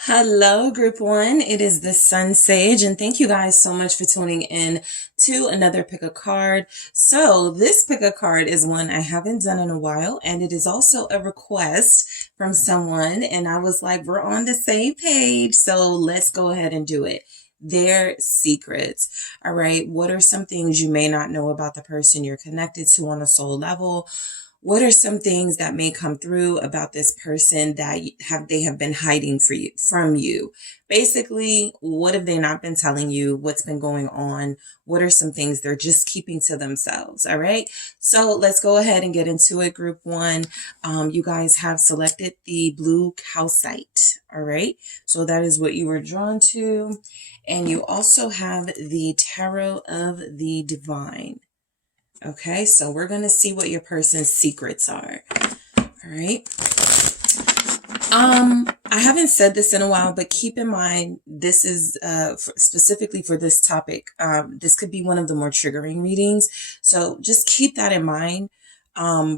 Hello, group one. It is the Sun Sage, and thank you guys so much for tuning in to another pick a card. So this pick a card is one I haven't done in a while, and it is also a request from someone, and I was like, we're on the same page, so let's go ahead and do it. Their secrets. All right. What are some things you may not know about the person you're connected to on a soul level? What are some things that may come through about this person that they have been hiding from you? Basically, what have they not been telling you? What's been going on? What are some things they're just keeping to themselves? All right. So let's go ahead and get into it. Group one, you guys have selected the blue calcite. All right. So that is what you were drawn to. And you also have the Tarot of the Divine. Okay, so we're going to see what your person's secrets are. All right. I haven't said this in a while, but keep in mind, this is specifically for this topic. This could be one of the more triggering readings. So just keep that in mind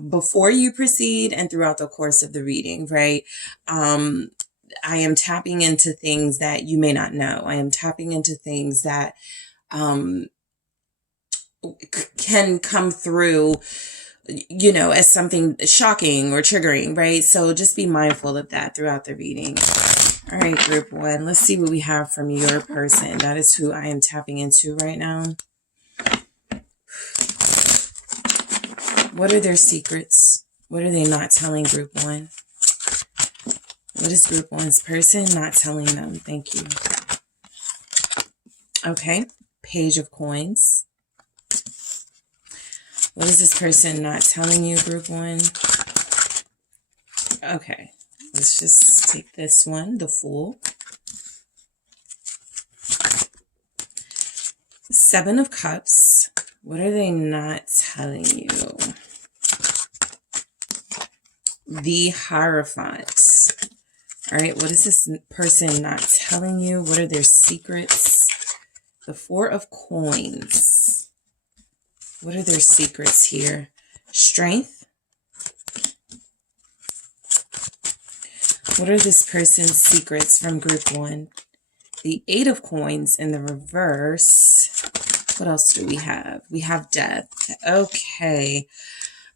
before you proceed and throughout the course of the reading, right? I am tapping into things that you may not know. I am tapping into things that can come through, as something shocking or triggering, right? So just be mindful of that throughout the reading. All right, group one, let's see what we have from your person. That is who I am tapping into right now. What are their secrets? What are they not telling group one? What is group one's person not telling them? Thank you. Okay, Page of Coins. What is this person not telling you, group one? Okay, let's just take this one, the Fool. Seven of Cups. What are they not telling you? The Hierophant. All right, what is this person not telling you? What are their secrets? The Four of Coins. What are their secrets here? Strength. What are this person's secrets from group one? The Eight of Coins in the reverse. What else do we have? We have Death. Okay.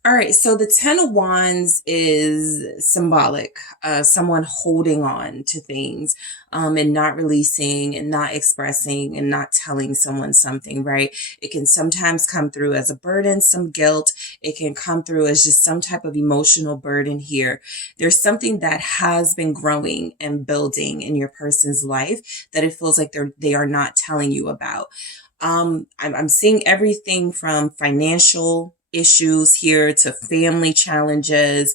All right, so the Ten of Wands is symbolic, someone holding on to things and not releasing and not expressing and not telling someone something, right? It can sometimes come through as a burden, some guilt. It can come through as just some type of emotional burden here. There's something that has been growing and building in your person's life that it feels like they are not telling you about. I'm seeing everything from financial issues here to family challenges.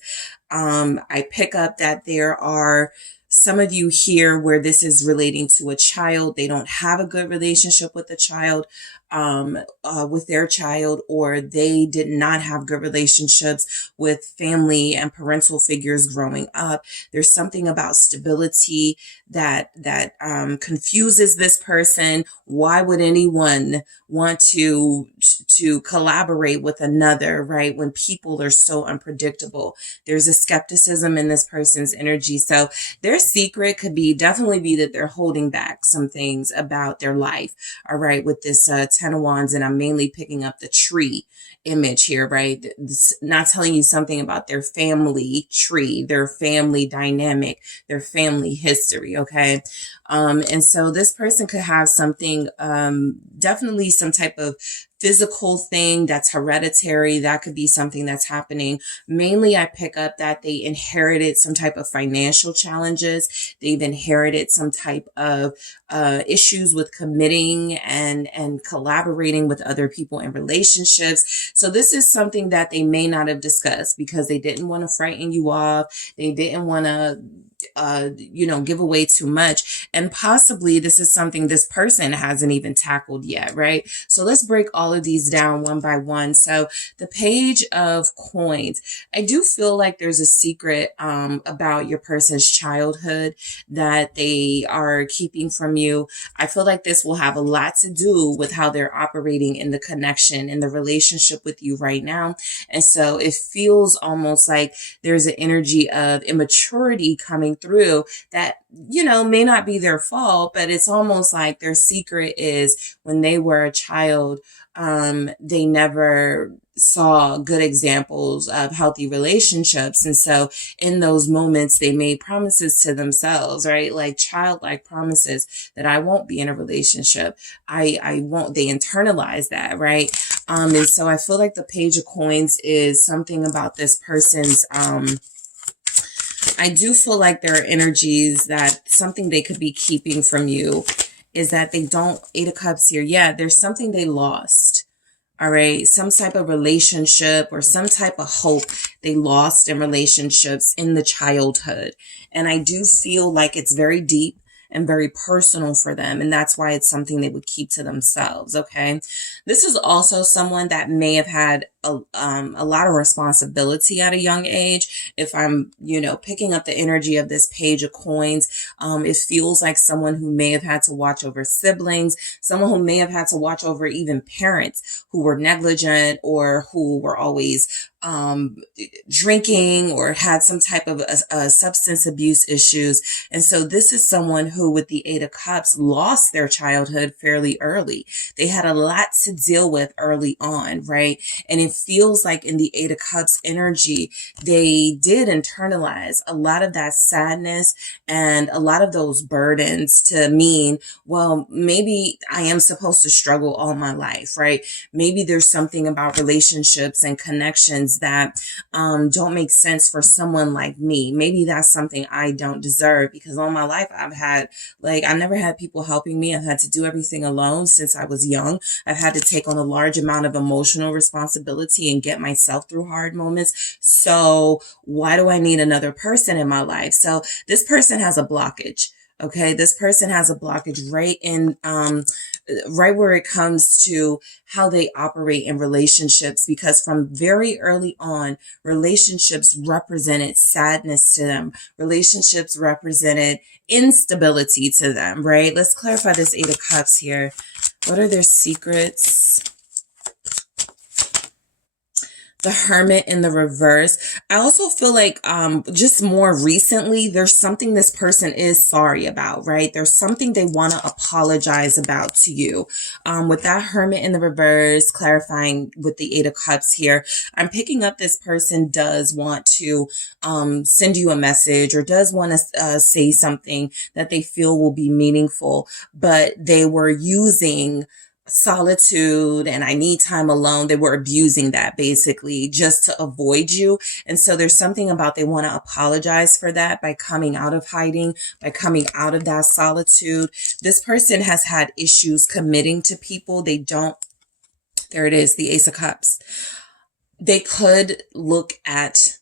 I pick up that there are some of you here where this is relating to a child. They don't have a good relationship with the child, with their child, or they did not have good relationships with family and parental figures growing up. There's something about stability that confuses this person. Why would anyone want to collaborate with another, right? When people are so unpredictable, there's a skepticism in this person's energy. So their secret could definitely be that they're holding back some things about their life. All right. With this Ten of Wands, and I'm mainly picking up the tree image here, right? It's not telling you something about their family tree, their family dynamic, their family history. Okay. And so this person could have something, definitely some type of physical thing that's hereditary. That could be something that's happening. Mainly, I pick up that they inherited some type of financial challenges. They've inherited some type of issues with committing and collaborating with other people in relationships. So this is something that they may not have discussed because they didn't want to frighten you off. They didn't want to give away too much. And possibly this is something this person hasn't even tackled yet, right? So let's break all of these down one by one. So the Page of Coins, I do feel like there's a secret about your person's childhood that they are keeping from you. I feel like this will have a lot to do with how they're operating in the connection, in the relationship with you right now. And so it feels almost like there's an energy of immaturity coming through through that, you know, may not be their fault, but it's almost like their secret is when they were a child, they never saw good examples of healthy relationships. And so in those moments, they made promises to themselves, right? Like childlike promises that I won't be in a relationship. I won't, they internalize that, right? And so I feel like the Page of Coins is something about this person's, I do feel like there are energies that something they could be keeping from you is that they don't, Eight of Cups here. Yeah, there's something they lost. All right. Some type of relationship or some type of hope they lost in relationships in the childhood. And I do feel like it's very deep and very personal for them. And that's why it's something they would keep to themselves. Okay. This is also someone that may have had a lot of responsibility at a young age. If I'm, you know, picking up the energy of this Page of Coins, it feels like someone who may have had to watch over siblings, someone who may have had to watch over even parents who were negligent or who were always drinking or had some type of substance abuse issues. And so this is someone who, with the Eight of Cups, lost their childhood fairly early. They had a lot to deal with early on, right? And it feels like in the Eight of Cups energy, they did internalize a lot of that sadness and a lot of those burdens to mean, well, maybe I am supposed to struggle all my life, right? Maybe there's something about relationships and connections that don't make sense for someone like me. Maybe that's something I don't deserve, because all my life I've had, like, I never had people helping me. I've had to do everything alone since I was young. I've had to take on a large amount of emotional responsibility and get myself through hard moments. So why do I need another person in my life? So this person has a blockage. Okay, this person has a blockage right in, right where it comes to how they operate in relationships, because from very early on, relationships represented sadness to them. Relationships represented instability to them, right? Let's clarify this Eight of Cups here. What are their secrets? The Hermit in the reverse. I also feel like just more recently, there's something this person is sorry about, right? There's something they want to apologize about to you. With that Hermit in the reverse, clarifying with the Eight of Cups here, I'm picking up this person does want to send you a message or does want to say something that they feel will be meaningful, but they were using solitude and I need time alone. They were abusing that basically just to avoid you. And so there's something about they want to apologize for that by coming out of hiding, by coming out of that solitude. This person has had issues committing to people. They don't, there it is, the Ace of Cups. They could look at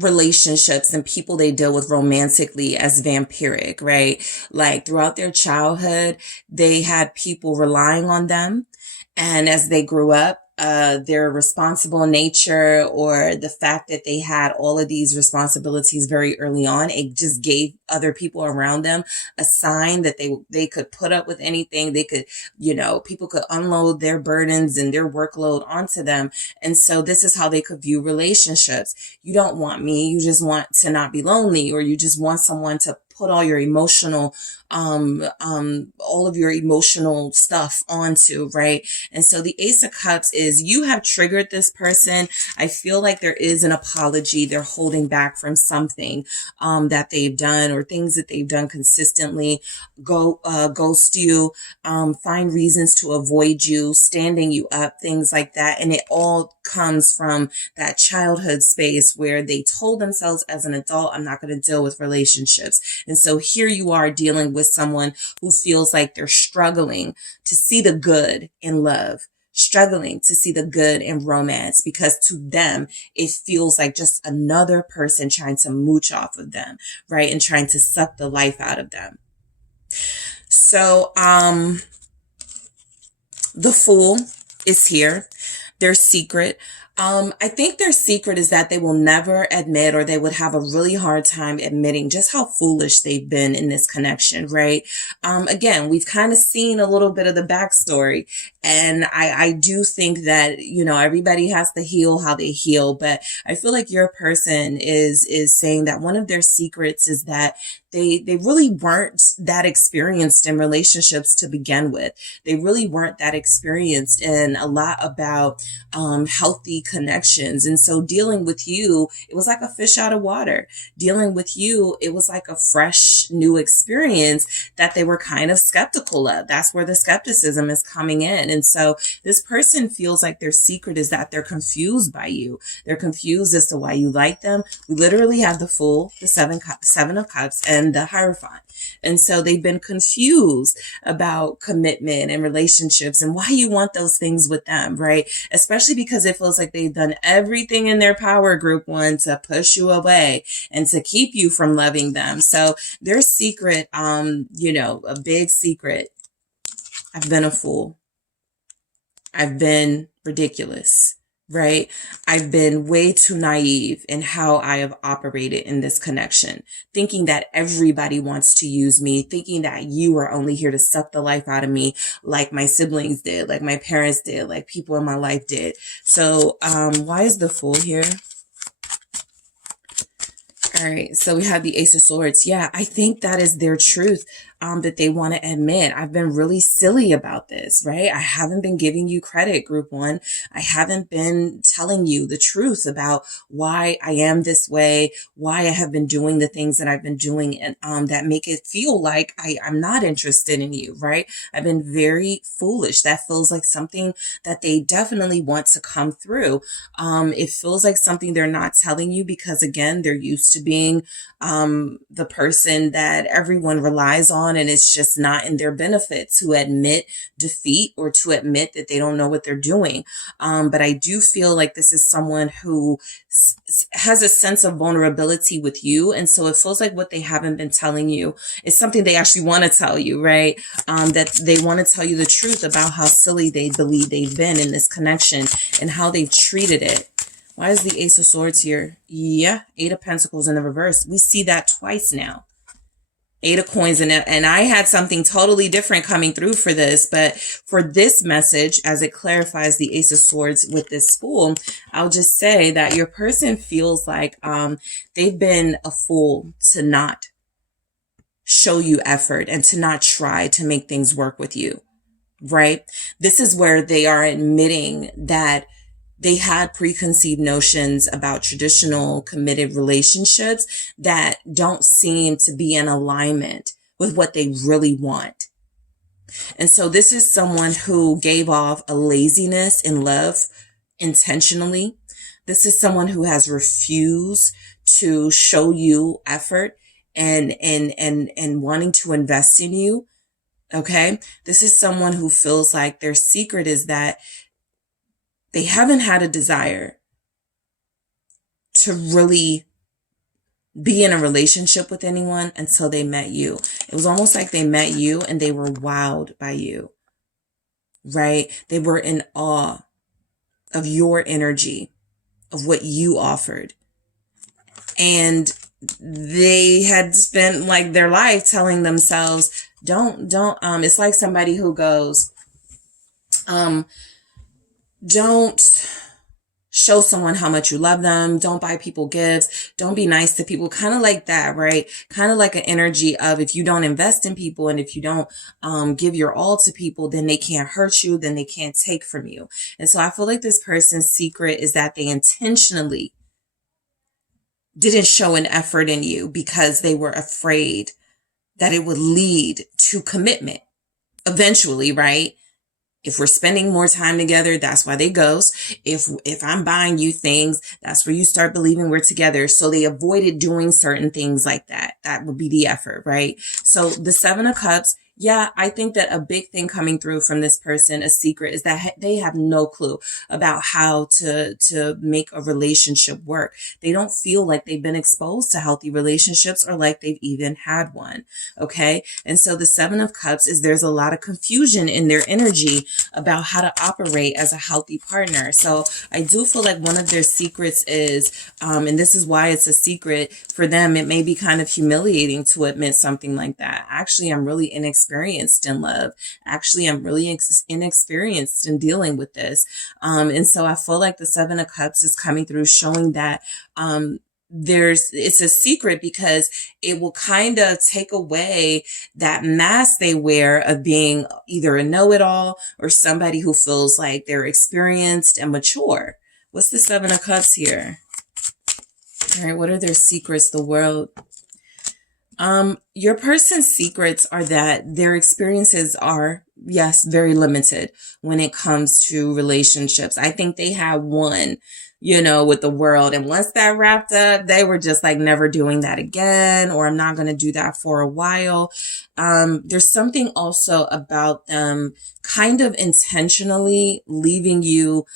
relationships and people they deal with romantically as vampiric, right? Like throughout their childhood, they had people relying on them. And as they grew up, their responsible nature or the fact that they had all of these responsibilities very early on, it just gave other people around them a sign that they could put up with anything. They could, you know, people could unload their burdens and their workload onto them. And so this is how they could view relationships. You don't want me. You just want to not be lonely, or you just want someone to put all your emotional, all of your emotional stuff onto, right? And so the Ace of Cups is you have triggered this person. I feel like there is an apology. They're holding back from something, that they've done or things that they've done consistently. Ghost you, find reasons to avoid you, standing you up, things like that. And it all comes from that childhood space where they told themselves as an adult, I'm not going to deal with relationships. And so here you are dealing with someone who feels like they're struggling to see the good in love, struggling to see the good in romance, because to them, it feels like just another person trying to mooch off of them, right? And trying to suck the life out of them. So, the Fool is here. Their secret. I think their secret is that they will never admit, or they would have a really hard time admitting just how foolish they've been in this connection, right? Again, we've kind of seen a little bit of the backstory, and I do think that, you know, everybody has to heal how they heal, but I feel like your person is saying that one of their secrets is that they really weren't that experienced in relationships to begin with. They really weren't that experienced in a lot about healthy connections. And so dealing with you, it was like a fish out of water. Dealing with you, it was like a fresh new experience that they were kind of skeptical of. That's where the skepticism is coming in. And so this person feels like their secret is that they're confused by you. They're confused as to why you like them. We literally have the Fool, the Seven of Cups, and the Hierophant. And so they've been confused about commitment and relationships and why you want those things with them, right? Especially because it feels like they've done everything in their power, group one, to push you away and to keep you from loving them. So their secret, you know, a big secret: I've been a fool. I've been ridiculous. Right? I've been way too naive in how I have operated in this connection, thinking that everybody wants to use me, thinking that you are only here to suck the life out of me, like my siblings did, like my parents did, like people in my life did. So, why is the Fool here? All right, so we have the Ace of Swords. Yeah, I think that is their truth, that they want to admit. I've been really silly about this, right? I haven't been giving you credit, group one. I haven't been telling you the truth about why I am this way, why I have been doing the things that I've been doing, and that make it feel like I'm not interested in you, right? I've been very foolish. That feels like something that they definitely want to come through. It feels like something they're not telling you because, again, they're used to being the person that everyone relies on, and it's just not in their benefit to admit defeat or to admit that they don't know what they're doing. But I do feel like this is someone who has a sense of vulnerability with you, and so it feels like what they haven't been telling you is something they actually want to tell you, right? That they want to tell you the truth about how silly they believe they've been in this connection and how they've treated it. Why is the Ace of Swords here? Yeah, Eight of Pentacles in the reverse. We see that twice now. Eight of Coins, and I had something totally different coming through for this, but for this message, as it clarifies the Ace of Swords with this Fool, I'll just say that your person feels like they've been a fool to not show you effort and to not try to make things work with you, right? This is where they are admitting that they had preconceived notions about traditional committed relationships that don't seem to be in alignment with what they really want. And so this is someone who gave off a laziness in love intentionally. This is someone who has refused to show you effort and wanting to invest in you. Okay. This is someone who feels like their secret is that they haven't had a desire to really be in a relationship with anyone until they met you. It was almost like they met you and they were wowed by you, right? They were in awe of your energy, of what you offered. And they had spent like their life telling themselves, don't, it's like somebody who goes, don't show someone how much you love them. Don't buy people gifts. Don't be nice to people. Kind of like that, right? Kind of like an energy of if you don't invest in people and if you don't give your all to people, then they can't hurt you. Then they can't take from you. And so I feel like this person's secret is that they intentionally didn't show an effort in you because they were afraid that it would lead to commitment eventually, right? If we're spending more time together, that's why they ghost. If I'm buying you things, that's where you start believing we're together. So they avoided doing certain things like that. That would be the effort, right? So the Seven of Cups, Yeah, I think that a big thing coming through from this person, a secret, is that they have no clue about how to make a relationship work. They don't feel like they've been exposed to healthy relationships or like they've even had one. Okay. And so the Seven of Cups is there's a lot of confusion in their energy about how to operate as a healthy partner. So I do feel like one of their secrets is, and this is why it's a secret for them, it may be kind of humiliating to admit something like that. Actually, I'm really inexperienced in love. Actually, I'm really inexperienced in dealing with this. And so I feel like the Seven of Cups is coming through showing that, it's a secret because it will kind of take away that mask they wear of being either a know-it-all or somebody who feels like they're experienced and mature. What's the Seven of Cups here? All right, what are their secrets? The world. Your person's secrets are that their experiences are, yes, very limited when it comes to relationships. I think they had one, with the world. And once that wrapped up, they were just like never doing that again, or I'm not going to do that for a while. There's something also about them kind of intentionally leaving you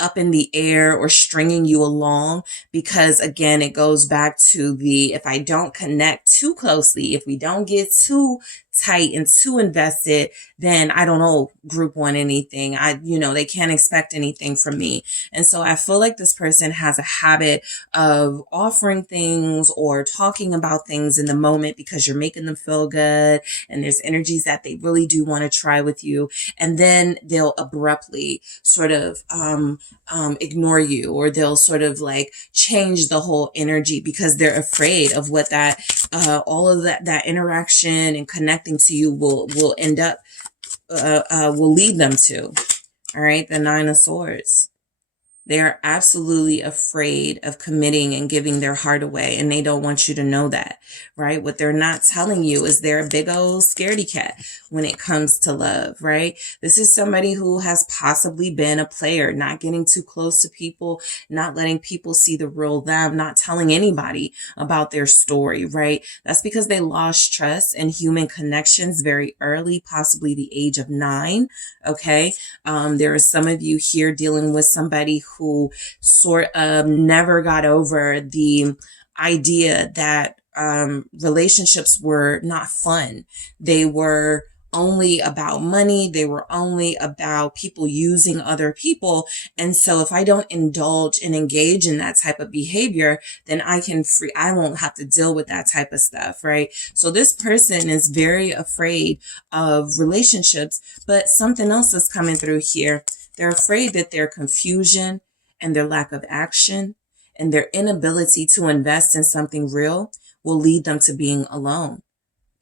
up in the air or stringing you along, because again, it goes back to if I don't connect too closely, if we don't get too tight and too invested, then I don't owe group one anything. They can't expect anything from me. And so I feel like this person has a habit of offering things or talking about things in the moment because you're making them feel good. And there's energies that they really do want to try with you. And then they'll abruptly sort of, ignore you, or they'll sort of like change the whole energy because they're afraid of what all of that interaction and connecting to you will end up, will lead them to. All right. The Nine of Swords. They are absolutely afraid of committing and giving their heart away, and they don't want you to know that, right? What they're not telling you is they're a big old scaredy cat when it comes to love, right? This is somebody who has possibly been a player, not getting too close to people, not letting people see the real them, not telling anybody about their story, right? That's because they lost trust in human connections very early, possibly the age of 9, okay? There are some of you here dealing with somebody who sort of never got over the idea that relationships were not fun. They were only about money. They were only about people using other people. And so if I don't indulge and engage in that type of behavior, then I won't have to deal with that type of stuff, right? So this person is very afraid of relationships, but something else is coming through here. They're afraid that their confusion and their lack of action and their inability to invest in something real will lead them to being alone,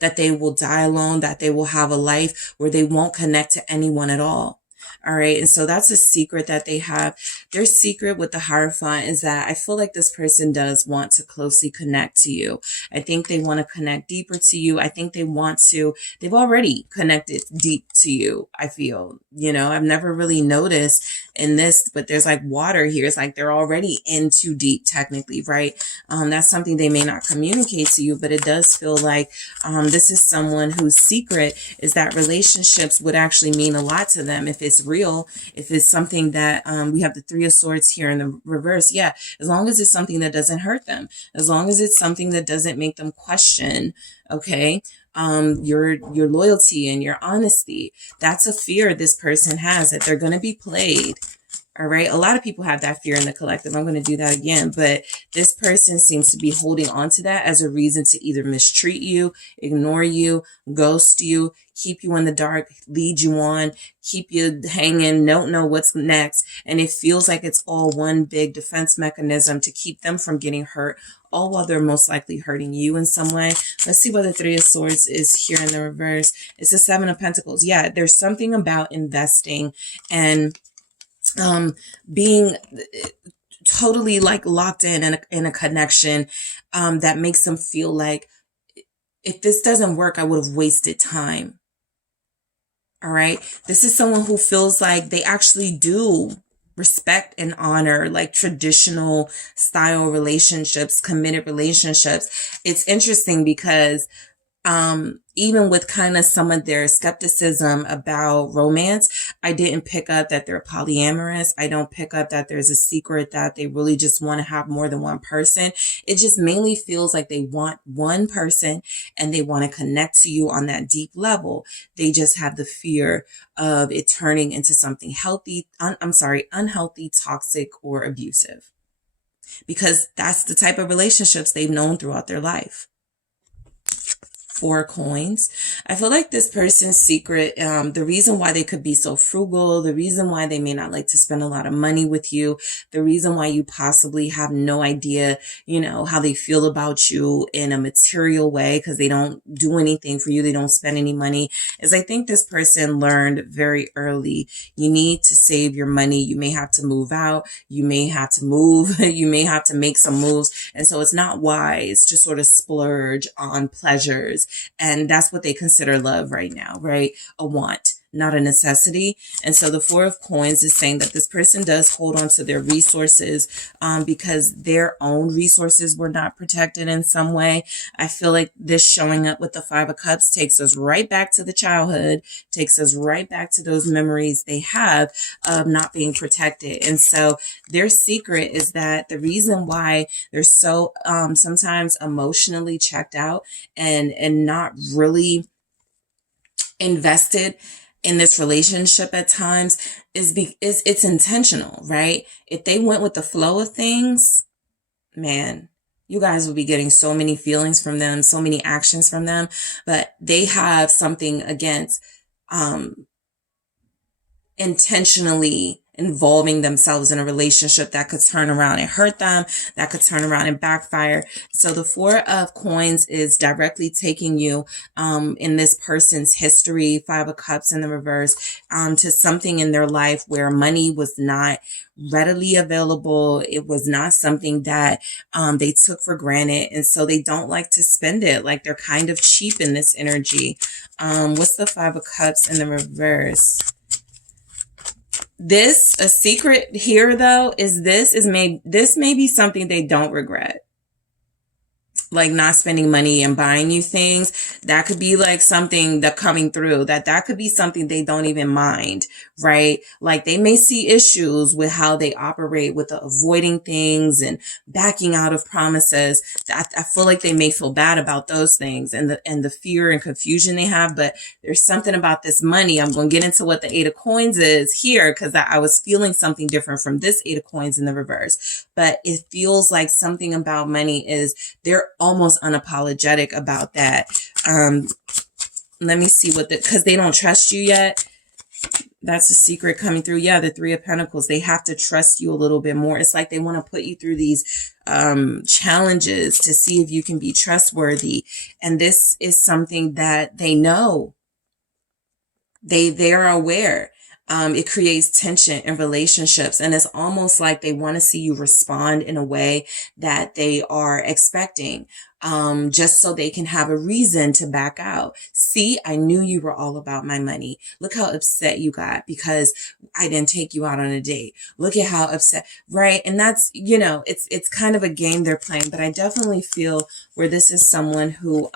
that they will die alone, that they will have a life where they won't connect to anyone at all. All right. And so that's a secret that they have. Their secret with the Hierophant is that I feel like this person does want to closely connect to you. I think they want to connect deeper to you. I think they've already connected deep to you. I feel, I've never really noticed in this, but there's like water here. It's like they're already in too deep technically, right? That's something they may not communicate to you, but it does feel like, this is someone whose secret is that relationships would actually mean a lot to them if it's real, if it's something that, we have the Three of Swords here in the reverse. Yeah. As long as it's something that doesn't hurt them, as long as it's something that doesn't make them question, okay, your loyalty and your honesty. That's a fear this person has, that they're going to be played. All right. A lot of people have that fear in the collective. I'm going to do that again. But this person seems to be holding on to that as a reason to either mistreat you, ignore you, ghost you, keep you in the dark, lead you on, keep you hanging, don't know what's next. And it feels like it's all one big defense mechanism to keep them from getting hurt, all while they're most likely hurting you in some way. Let's see what the Three of Swords is here in the reverse. It's the Seven of Pentacles. Yeah, there's something about investing and being totally like locked in a connection that makes them feel like if this doesn't work, I would have wasted time. All right. This is someone who feels like they actually do respect and honor like traditional style relationships, committed relationships. It's interesting because even with kind of some of their skepticism about romance, I didn't pick up that they're polyamorous. I don't pick up that there's a secret that they really just want to have more than one person. It just mainly feels like they want one person and they want to connect to you on that deep level. They just have the fear of it turning into something unhealthy, toxic, or abusive. Because that's the type of relationships they've known throughout their life. 4 coins. I feel like this person's secret, the reason why they could be so frugal, the reason why they may not like to spend a lot of money with you, the reason why you possibly have no idea, how they feel about you in a material way, because they don't do anything for you, they don't spend any money, is I think this person learned very early, you need to save your money. You may have to move out. You may have to move. You may have to make some moves. And so it's not wise to sort of splurge on pleasures. And that's what they consider love right now, right? A want, not a necessity. And so the 4 of coins is saying that this person does hold on to their resources because their own resources were not protected in some way. I feel like this showing up with the 5 of cups takes us right back to the childhood, takes us right back to those memories they have of not being protected. And so their secret is that the reason why they're so sometimes emotionally checked out and not really invested in this relationship at times is it's intentional, right? If they went with the flow of things, man, you guys will be getting so many feelings from them, so many actions from them, but they have something against intentionally involving themselves in a relationship that could turn around and hurt them, that could turn around and backfire. So the 4 of coins is directly taking you in this person's history, 5 of cups in the reverse, to something in their life where money was not readily available. It was not something that they took for granted. And so they don't like to spend it. Like they're kind of cheap in this energy. What's the 5 of cups in the reverse? A secret here though, this may be something they don't regret. Like not spending money and buying you things. That could be like something that coming through, that could be something they don't even mind, right? Like they may see issues with how they operate with the avoiding things and backing out of promises. I feel like they may feel bad about those things and the fear and confusion they have, but there's something about this money. I'm going to get into what the 8 of coins is here because I was feeling something different from this 8 of coins in the reverse, but it feels like something about money is they're almost unapologetic about that. Let me see because they don't trust you yet. That's a secret coming through. Yeah, the 3 of Pentacles. They have to trust you a little bit more. It's like they want to put you through these challenges to see if you can be trustworthy. And this is something that they know. They're aware. It creates tension in relationships. And it's almost like they want to see you respond in a way that they are expecting, just so they can have a reason to back out. See, I knew you were all about my money. Look how upset you got because I didn't take you out on a date. Look at how upset, right? And that's, it's kind of a game they're playing, but I definitely feel where this is someone who,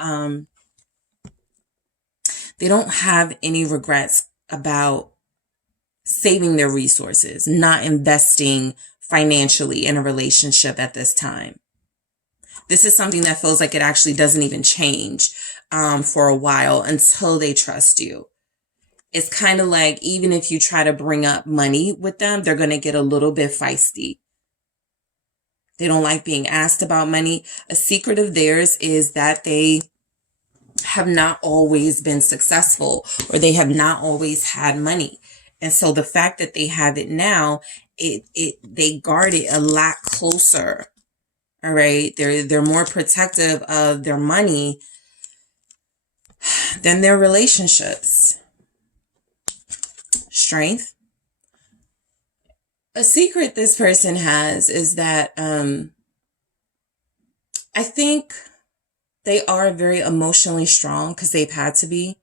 they don't have any regrets about saving their resources, not investing financially in a relationship at this time. This is something that feels like it actually doesn't even change for a while until they trust you. It's kind of like even if you try to bring up money with them, they're going to get a little bit feisty. They don't like being asked about money. A secret of theirs is that they have not always been successful or they have not always had money. And so the fact that they have it now, they guard it a lot closer. All right. They're more protective of their money than their relationships. Strength. A secret this person has is that I think they are very emotionally strong because they've had to be.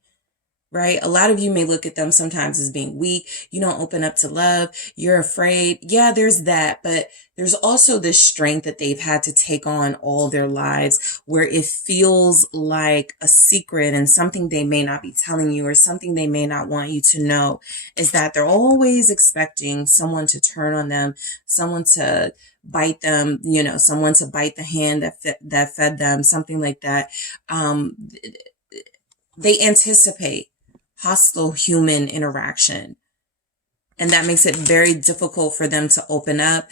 right? A lot of you may look at them sometimes as being weak. You don't open up to love. You're afraid. Yeah, there's that. But there's also this strength that they've had to take on all their lives where it feels like a secret and something they may not be telling you or something they may not want you to know is that they're always expecting someone to turn on them, someone to bite them, someone to bite the hand that fed them, something like that. They anticipate hostile human interaction. And that makes it very difficult for them to open up.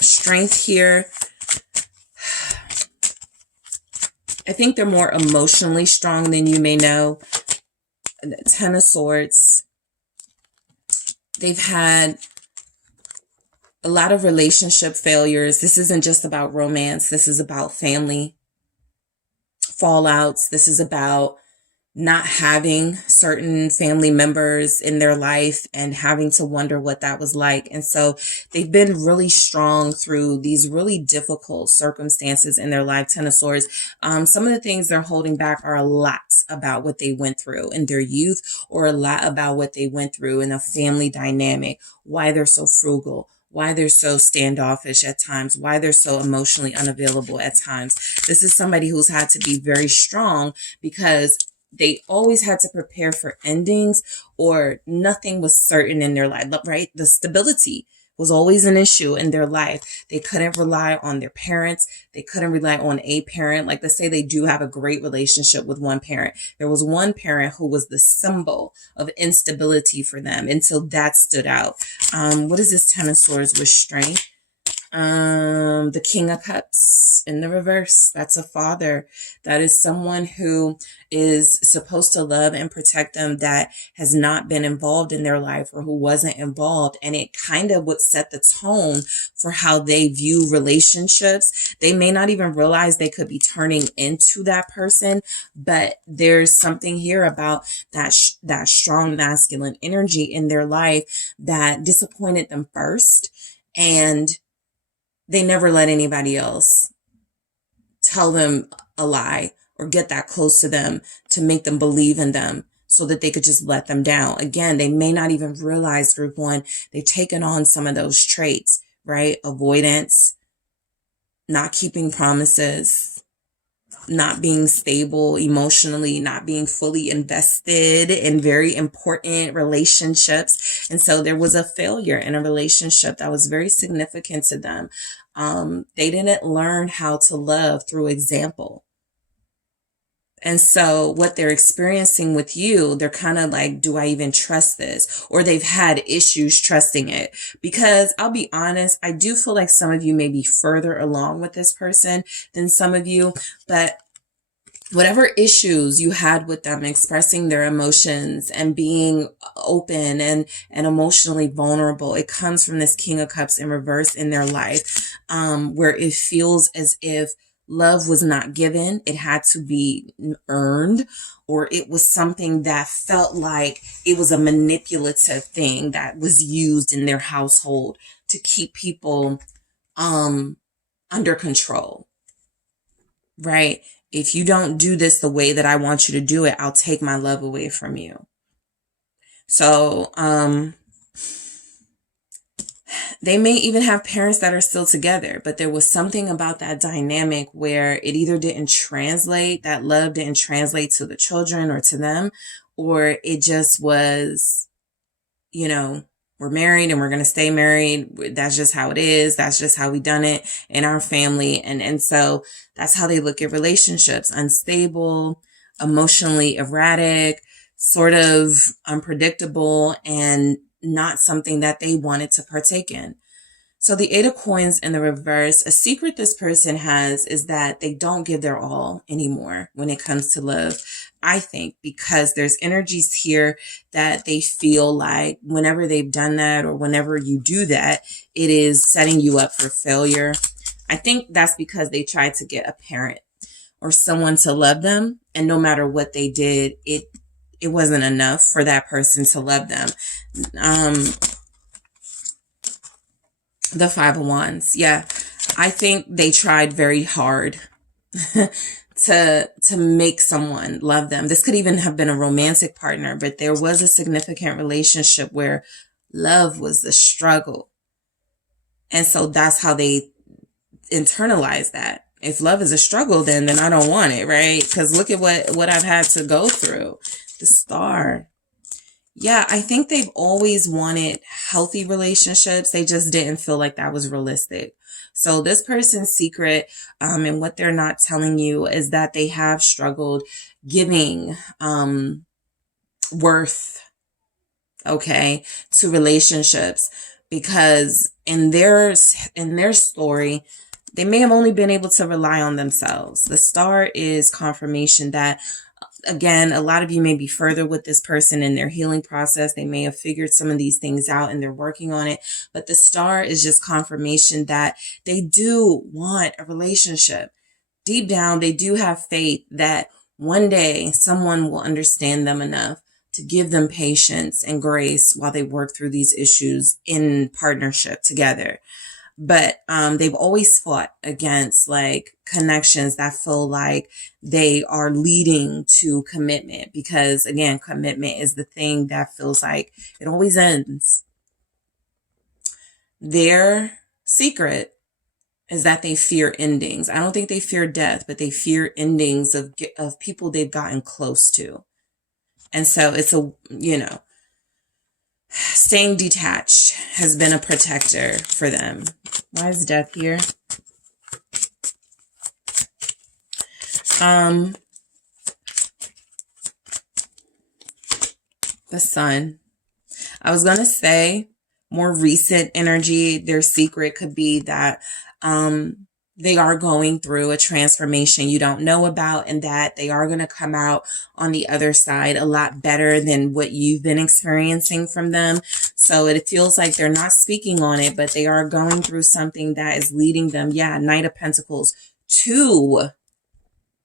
Strength here. I think they're more emotionally strong than you may know. Ten of Swords. They've had a lot of relationship failures. This isn't just about romance. This is about family fallouts. This is about not having certain family members in their life and having to wonder what that was like. And so they've been really strong through these really difficult circumstances in their life. Ten of Swords. Some of the things they're holding back are a lot about what they went through in their youth, or a lot about what they went through in a family dynamic, why they're so frugal, why they're so standoffish at times, why they're so emotionally unavailable at times. This is somebody who's had to be very strong because they always had to prepare for endings, or nothing was certain in their life, right? The stability was always an issue in their life. They couldn't rely on their parents. They couldn't rely on a parent. Like, let's say they do have a great relationship with one parent. There was one parent who was the symbol of instability for them. And so that stood out. What is this Ten of Swords with strength? The King of Cups in the reverse. That's a father. That is someone who is supposed to love and protect them, that has not been involved in their life, or who wasn't involved. And it kind of would set the tone for how they view relationships. They may not even realize they could be turning into that person, but there's something here about that strong masculine energy in their life that disappointed them first. And they never let anybody else tell them a lie or get that close to them to make them believe in them so that they could just let them down. Again, they may not even realize, group one, they've taken on some of those traits, right? Avoidance, not keeping promises, not being stable emotionally, not being fully invested in very important relationships. And so there was a failure in a relationship that was very significant to them. They didn't learn how to love through example. And so what they're experiencing with you, they're kind of like, do I even trust this? Or they've had issues trusting it. Because I'll be honest, I do feel like some of you may be further along with this person than some of you, but whatever issues you had with them expressing their emotions and being open and emotionally vulnerable, it comes from this King of Cups in reverse in their life, where it feels as if love was not given. It had to be earned, or it was something that felt like it was a manipulative thing that was used in their household to keep people under control, right? If you don't do this the way that I want you to do it, I'll take my love away from you. So, they may even have parents that are still together, but there was something about that dynamic where it either didn't translate, that love didn't translate to the children or to them, or it just was, we're married and we're going to stay married. That's just how it is. That's just how we done it in our family. And so that's how they look at relationships: unstable, emotionally erratic, sort of unpredictable, and not something that they wanted to partake in. So the Eight of Coins in the reverse, a secret this person has is that they don't give their all anymore when it comes to love. I think because there's energies here that they feel like whenever they've done that, or whenever you do that, it is setting you up for failure. I think that's because they tried to get a parent or someone to love them, and no matter what they did, it wasn't enough for that person to love them. The Five of Wands. Yeah, I think they tried very hard to make someone love them. This could even have been a romantic partner, but there was a significant relationship where love was the struggle. And so that's how they internalize that. If love is a struggle, then I don't want it, right? Because look at what I've had to go through. The Star. Yeah, I think they've always wanted healthy relationships. They just didn't feel like that was realistic. So this person's secret, and what they're not telling you is that they have struggled giving, worth, okay, to relationships, because in their story, they may have only been able to rely on themselves. The Star is confirmation that, again, a lot of you may be further with this person in their healing process. They may have figured some of these things out and they're working on it. But the Star is just confirmation that they do want a relationship. Deep down, they do have faith that one day someone will understand them enough to give them patience and grace while they work through these issues in partnership together. But they've always fought against like connections that feel like they are leading to commitment, because again, commitment is the thing that feels like it always ends. Their secret is that they fear endings. I don't think they fear death, but they fear endings of people they've gotten close to. And so it's staying detached has been a protector for them. Why is death here? The Sun. I was going to say more recent energy. Their secret could be that they are going through a transformation you don't know about, and that they are going to come out on the other side a lot better than what you've been experiencing from them. So it feels like they're not speaking on it, but they are going through something that is leading them, Knight of Pentacles, to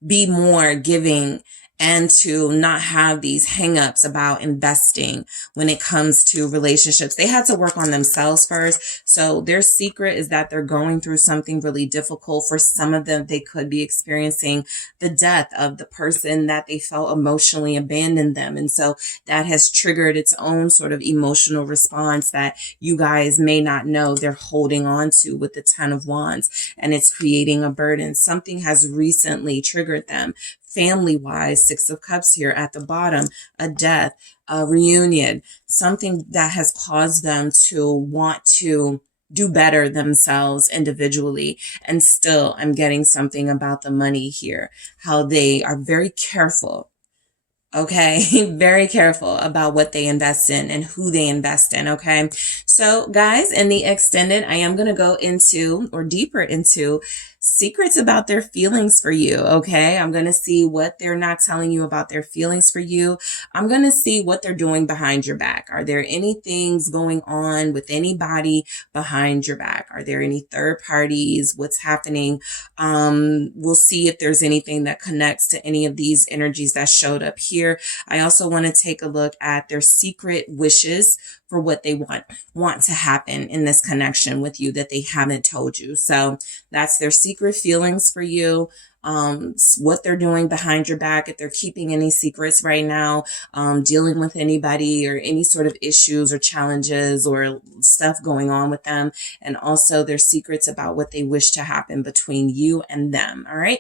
be more giving and to not have these hangups about investing when it comes to relationships. They had to work on themselves first. So their secret is that they're going through something really difficult. For some of them, they could be experiencing the death of the person that they felt emotionally abandoned them. And so that has triggered its own sort of emotional response that you guys may not know they're holding on to with the Ten of Wands. And it's creating a burden. Something has recently triggered them. Family-wise, Six of Cups here at the bottom, a death, a reunion, something that has caused them to want to do better themselves individually. And still, I'm getting something about the money here, how they are very careful. Okay, very careful about what they invest in and who they invest in. Okay, so guys, in the extended, I am going to go into or deeper into secrets about their feelings for you. Okay, I'm going to see what they're not telling you about their feelings for you. I'm going to see what they're doing behind your back. Are there any things going on with anybody behind your back? Are there any third parties? What's happening? We'll see if there's anything that connects to any of these energies that showed up here. I also want to take a look at their secret wishes for what they want to happen in this connection with you that they haven't told you. So that's their secret feelings for you. What they're doing behind your back, if they're keeping any secrets right now, dealing with anybody or any sort of issues or challenges or stuff going on with them, and also their secrets about what they wish to happen between you and them. All right.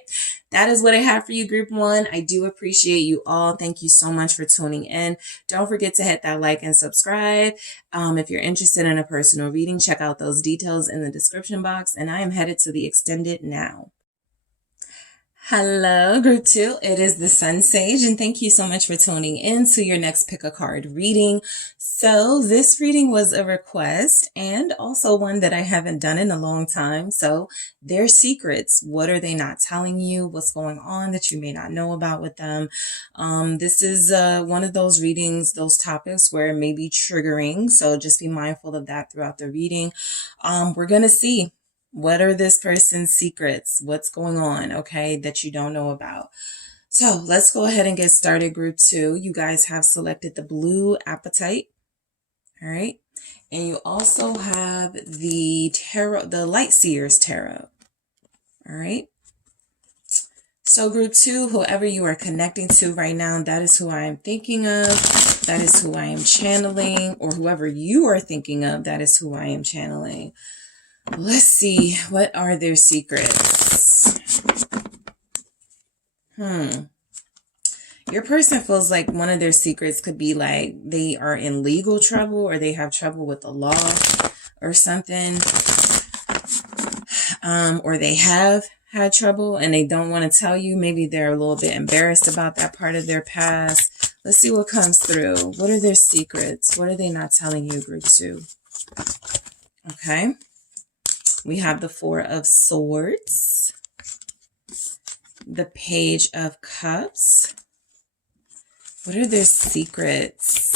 That is what I have for you, group one. I do appreciate you all. Thank you so much for tuning in. Don't forget to hit that like and subscribe. If you're interested in a personal reading, check out those details in the description box. And I am headed to the extended now. Hello, group two. It is the SunSage, and thank you so much for tuning in to your next pick a card reading. So this reading was a request and also one that I haven't done in a long time. So their secrets. What are they not telling you? What's going on that you may not know about with them? This is one of those readings, those topics where it may be triggering. So just be mindful of that throughout the reading. We're going to see. What are this person's secrets? What's going on, okay, that you don't know about? So let's go ahead and get started, group two. You guys have selected the blue apatite, all right? And you also have the tarot, the Light Seers Tarot, all right? So group 2, whoever you are connecting to right now, that is who I am thinking of. That is who I am channeling. Or whoever you are thinking of, that is who I am channeling. Let's see. What are their secrets? Your person feels like one of their secrets could be like they are in legal trouble or they have trouble with the law or something. Or they have had trouble and they don't want to tell you. Maybe they're a little bit embarrassed about that part of their past. Let's see what comes through. What are their secrets? What are they not telling you, group 2? Okay. We have the 4 of Swords, the Page of Cups. What are their secrets?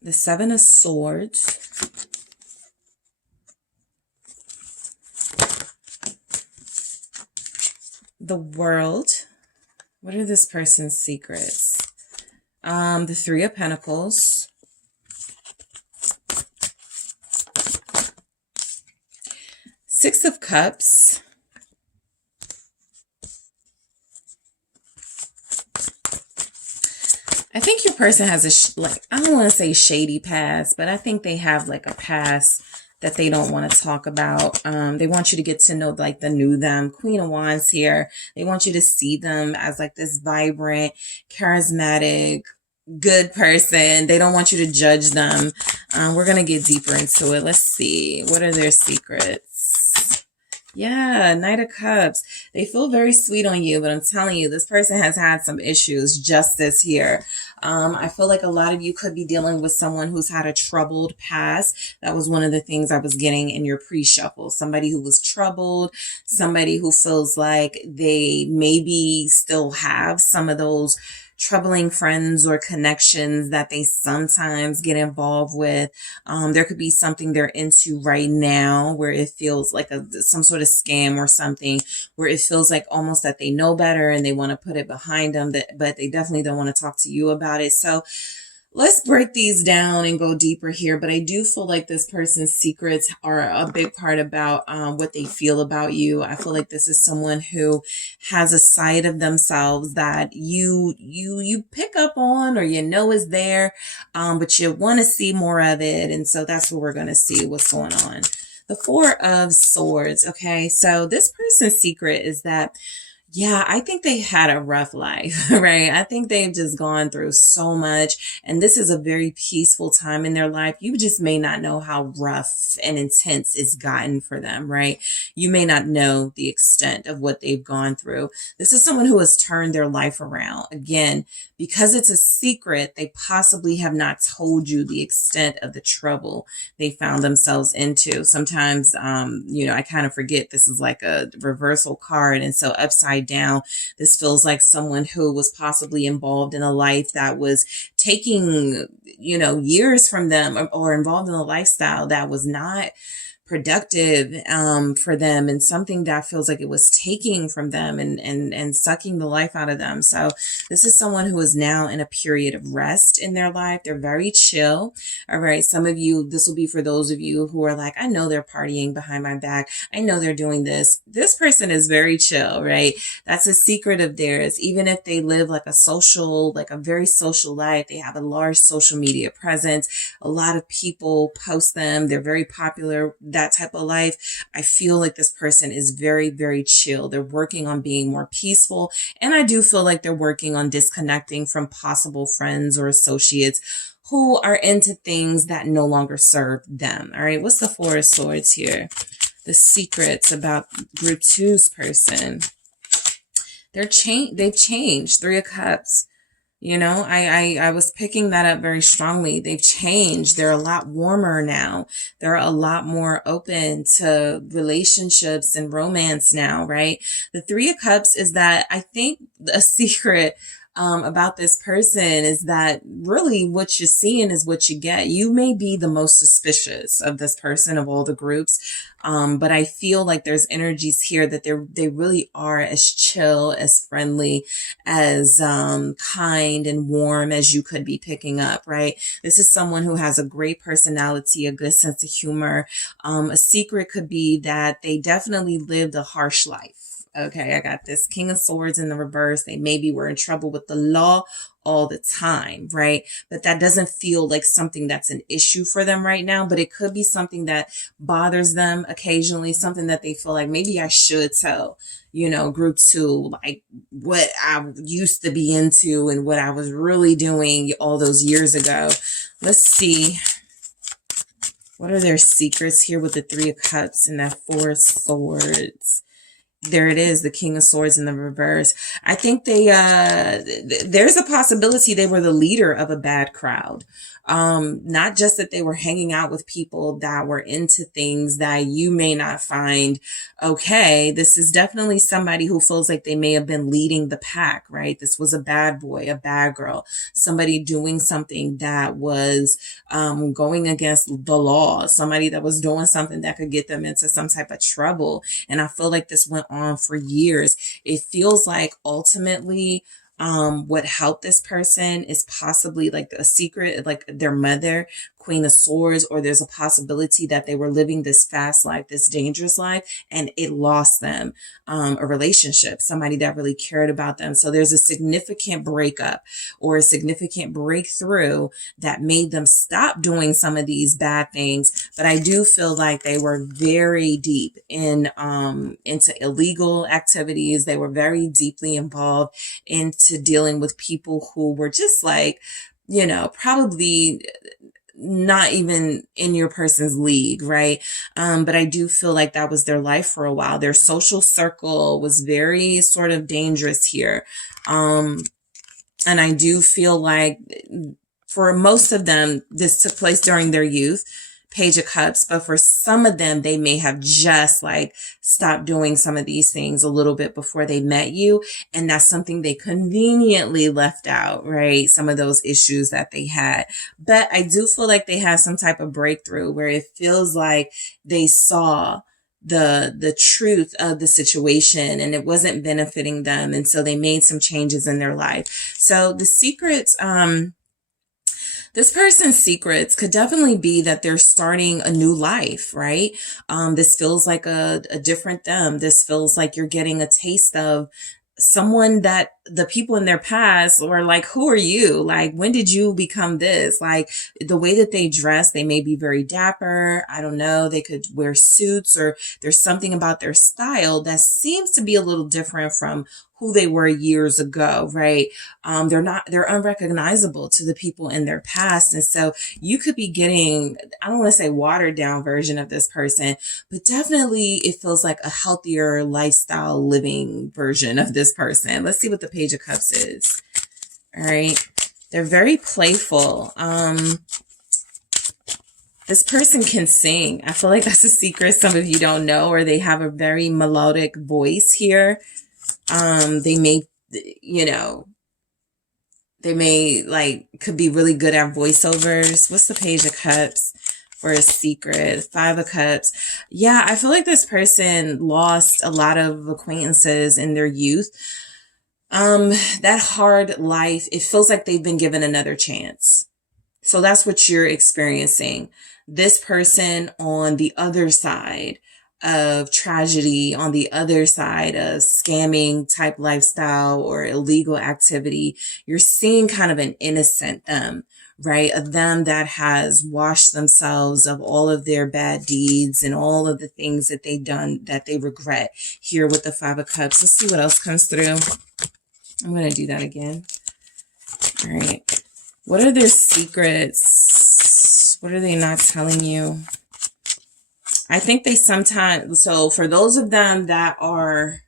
The 7 of Swords, the World. What are this person's secrets? The 3 of Pentacles, Six of Cups, I think your person has I don't want to say shady past, but I think they have like a past that they don't want to talk about. They want you to get to know like the new them. Queen of Wands here. They want you to see them as like this vibrant, charismatic, good person. They don't want you to judge them. We're going to get deeper into it. Let's see. What are their secrets? Yeah, Knight of Cups. They feel very sweet on you, but I'm telling you, this person has had some issues just this year. I feel like a lot of you could be dealing with someone who's had a troubled past. That was one of the things I was getting in your pre-shuffle. Somebody who was troubled, somebody who feels like they maybe still have some of those troubling friends or connections that they sometimes get involved with. There could be something they're into right now where it feels like some sort of scam or something, where it feels like almost that they know better and they want to put it behind them, but they definitely don't want to talk to you about it. So let's break these down and go deeper here. But I do feel like this person's secrets are a big part about what they feel about you. I feel like this is someone who has a side of themselves that you pick up on or you know is there, but you want to see more of it. And so that's what we're going to see what's going on. The 4 of Swords. Okay, so this person's secret is that, yeah, I think they had a rough life, right? I think they've just gone through so much, and this is a very peaceful time in their life. You just may not know how rough and intense it's gotten for them, right? You may not know the extent of what they've gone through. This is someone who has turned their life around. Again, because it's a secret, they possibly have not told you the extent of the trouble they found themselves into. Sometimes, I kind of forget this is like a reversal card, and so upside down, this feels like someone who was possibly involved in a life that was taking, years from them, or involved in a lifestyle that was not productive for them, and something that feels like it was taking from them and sucking the life out of them. So this is someone who is now in a period of rest in their life. They're very chill. All right. Some of you, this will be for those of you who are like, I know they're partying behind my back. I know they're doing this. This person is very chill, right? That's a secret of theirs. Even if they live like a very social life, they have a large social media presence. A lot of people post them. They're very popular. That type of life. I feel like this person is very, very chill. They're working on being more peaceful. And I do feel like they're working on disconnecting from possible friends or associates who are into things that no longer serve them. All right. What's the 4 of Swords here? The secrets about group 2's person. They've changed. 3 of Cups. I was picking that up very strongly. They've changed. They're a lot warmer now. They're a lot more open to relationships and romance now, right? The 3 of Cups is that I think a secret about this person is that really what you're seeing is what you get. You may be the most suspicious of this person of all the groups, but I feel like there's energies here that they really are as chill, as friendly, as kind and warm as you could be picking up, right? This is someone who has a great personality, a good sense of humor. A secret could be that they definitely lived a harsh life. Okay, I got this King of Swords in the reverse. They maybe were in trouble with the law all the time, right? But that doesn't feel like something that's an issue for them right now, but it could be something that bothers them occasionally, something that they feel like maybe I should tell, group 2, like what I used to be into and what I was really doing all those years ago. Let's see. What are their secrets here with the 3 of Cups and that 4 of Swords? There it is, the King of Swords in the reverse. I think there's a possibility they were the leader of a bad crowd. Not just that they were hanging out with people that were into things that you may not find okay. This is definitely somebody who feels like they may have been leading the pack, right? This was a bad boy, a bad girl, somebody doing something that was going against the law, somebody that was doing something that could get them into some type of trouble. And I feel like this went on for years. It feels like ultimately what helped this person is possibly like a secret, like their mother, Queen of Swords, or there's a possibility that they were living this fast life, this dangerous life, and it lost them a relationship, somebody that really cared about them. So there's a significant breakup or a significant breakthrough that made them stop doing some of these bad things. But I do feel like they were very deep in into illegal activities. They were very deeply involved into dealing with people who were just like, probably not even in your person's league, right? But I do feel like that was their life for a while. Their social circle was very sort of dangerous here. And I do feel like for most of them, this took place during their youth. Page of Cups, but for some of them, they may have just like stopped doing some of these things a little bit before they met you. And that's something they conveniently left out, right? Some of those issues that they had. But I do feel like they had some type of breakthrough where it feels like they saw the truth of the situation and it wasn't benefiting them. And so they made some changes in their life. So the secrets, this person's secrets could definitely be that they're starting a new life, right? This feels like a different them. This feels like you're getting a taste of someone that the people in their past were like, who are you? Like, when did you become this? Like the way that they dress, they may be very dapper. I don't know. They could wear suits or there's something about their style that seems to be a little different from who they were years ago, right? They're unrecognizable to the people in their past. And so you could be getting, I don't want to say watered down version of this person, but definitely it feels like a healthier lifestyle living version of this person. Let's see what the Page of Cups is. All right. They're very playful. This person can sing. I feel like that's a secret some of you don't know, or they have a very melodic voice here. They may, they may like, could be really good at voiceovers. What's the Page of Cups for a secret? 5 of Cups. Yeah, I feel like this person lost a lot of acquaintances in their youth. That hard life, it feels like they've been given another chance. So that's what you're experiencing. This person on the other side of tragedy, on the other side of scamming type lifestyle or illegal activity, you're seeing kind of an innocent them, right? A them that has washed themselves of all of their bad deeds and all of the things that they've done that they regret. Here with the 5 of Cups. Let's see what else comes through. I'm going to do that again. All right. What are their secrets? What are they not telling you? I think they sometimes, so for those of them that are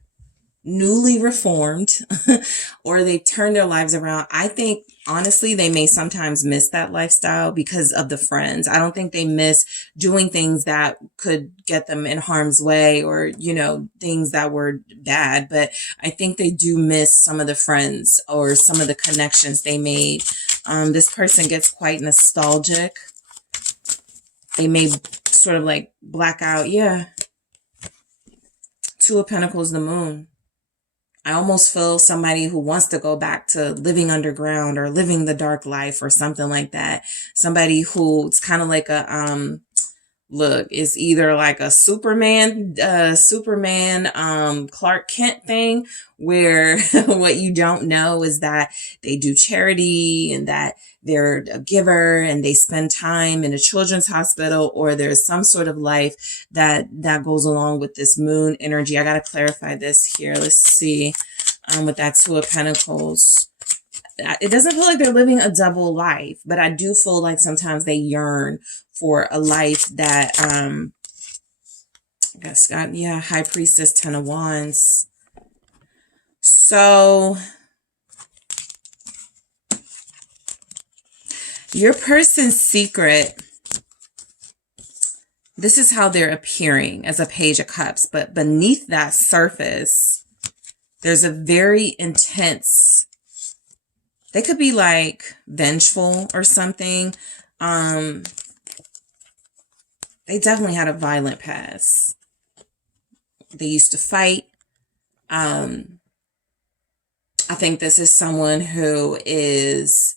newly reformed or they've turned their lives around. I think honestly they may sometimes miss that lifestyle because of the friends. I don't think they miss doing things that could get them in harm's way or, you know, things that were bad, but I think they do miss some of the friends or some of the connections they made. This person gets quite nostalgic. They may sort of like black out. Yeah. Two of Pentacles, the Moon. I almost feel somebody who wants to go back to living underground or living the dark life or something like that. Somebody who it's kind of like a, look, it's either like a Superman, Clark Kent thing where what you don't know is that they do charity and that they're a giver and they spend time in a children's hospital, or there's some sort of life that goes along with this moon energy. I got to clarify this here. Let's see, with that Two of Pentacles. It doesn't feel like they're living a double life, but I do feel like sometimes they yearn for a life that, I guess, yeah, High Priestess, Ten of Wands. So your person's secret, this is how they're appearing as a Page of Cups, but beneath that surface, there's a very intense, they could be like vengeful or something. They definitely had a violent past. They used to fight. I think this is someone who has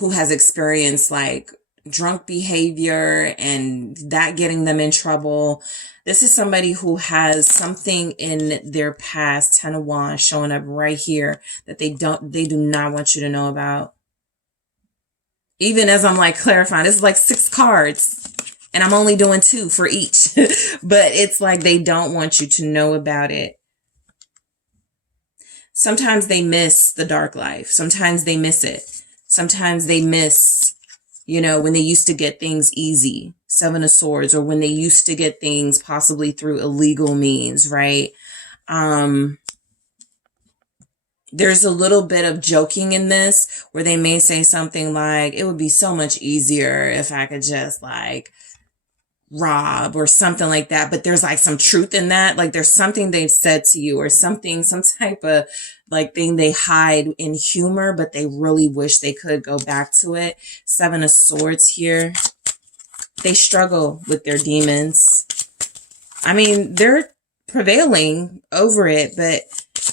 experienced like drunk behavior and that getting them in trouble. This is somebody who has something in their past, Ten of Wands, showing up right here that they do not want you to know about. Even as I'm like clarifying, this is like 6 cards and I'm only doing 2 for each, but it's like they don't want you to know about it. Sometimes they miss the dark life. Sometimes they miss it. Sometimes they miss, you know, when they used to get things easy, 7 of Swords, or when they used to get things possibly through illegal means, right? There's a little bit of joking in this where they may say something like, it would be so much easier if I could just like rob or something like that. But there's like some truth in that. Like there's something they've said to you or something, some type of like thing they hide in humor, but they really wish they could go back to it. 7 of Swords here. They struggle with their demons. I mean, they're prevailing over it, but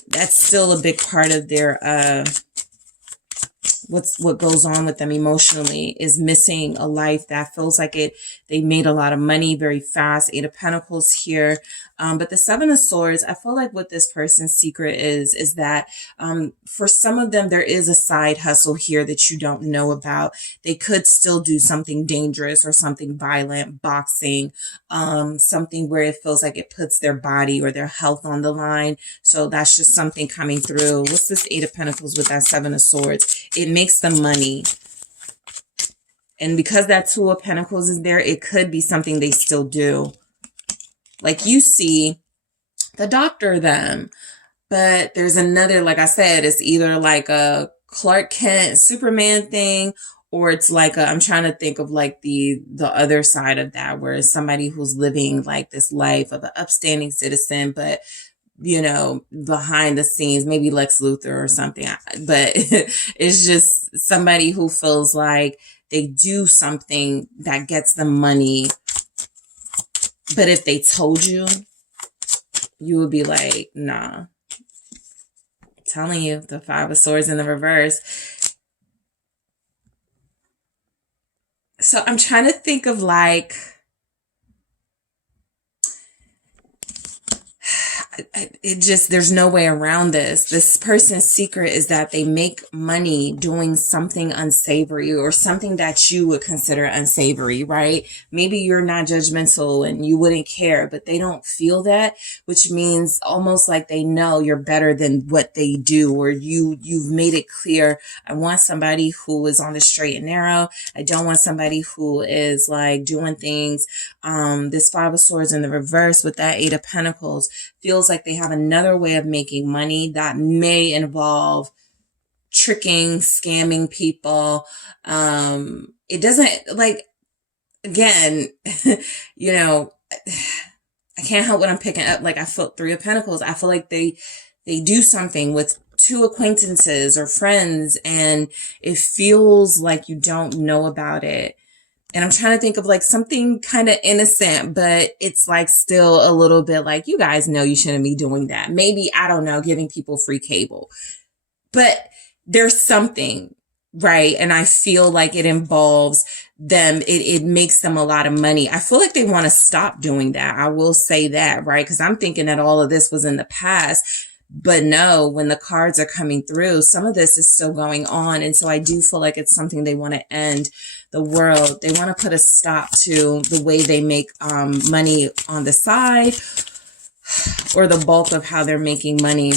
that's still a big part of their, what goes on with them emotionally is missing a life that feels like they made a lot of money very fast. 8 of Pentacles here. But the 7 of Swords, I feel like what this person's secret is that, for some of them, there is a side hustle here that you don't know about. They could still do something dangerous or something violent, boxing, something where it feels like it puts their body or their health on the line. So that's just something coming through. What's this 8 of Pentacles with that 7 of Swords? It makes them money. And because that 2 of Pentacles is there, it could be something they still do. Like you see the doctor them, but there's another, like I said, it's either like a Clark Kent Superman thing, or it's like I'm trying to think of like the other side of that, where it's somebody who's living like this life of an upstanding citizen, but you know, behind the scenes, maybe Lex Luthor or something, but it's just somebody who feels like they do something that gets them money. But if they told you, you would be like, nah. I'm telling you, the 5 of Swords in the reverse. So I'm trying to think of like, it just, there's no way around this. This person's secret is that they make money doing something unsavory or something that you would consider unsavory, right? Maybe you're not judgmental and you wouldn't care, but they don't feel that, which means almost like they know you're better than what they do, or you've made it clear. I want somebody who is on the straight and narrow. I don't want somebody who is like doing things. This 5 of Swords in the reverse with that 8 of Pentacles feels like they have another way of making money that may involve tricking, scamming people. It doesn't, like, again, you know, I can't help what I'm picking up. Like, I feel Three of Pentacles. I feel like they do something with two acquaintances or friends, and it feels like you don't know about it. And I'm trying to think of like something kind of innocent, but it's like still a little bit like, you guys know you shouldn't be doing that. Maybe, I don't know, giving people free cable. But there's something, right? And I feel like it involves them. It makes them a lot of money. I feel like they want to stop doing that. I will say that, right? Because I'm thinking that all of this was in the past. But no, when the cards are coming through, some of this is still going on. And so I do feel like it's something they want to end the world. They want to put a stop to the way they make money on the side, or the bulk of how they're making money.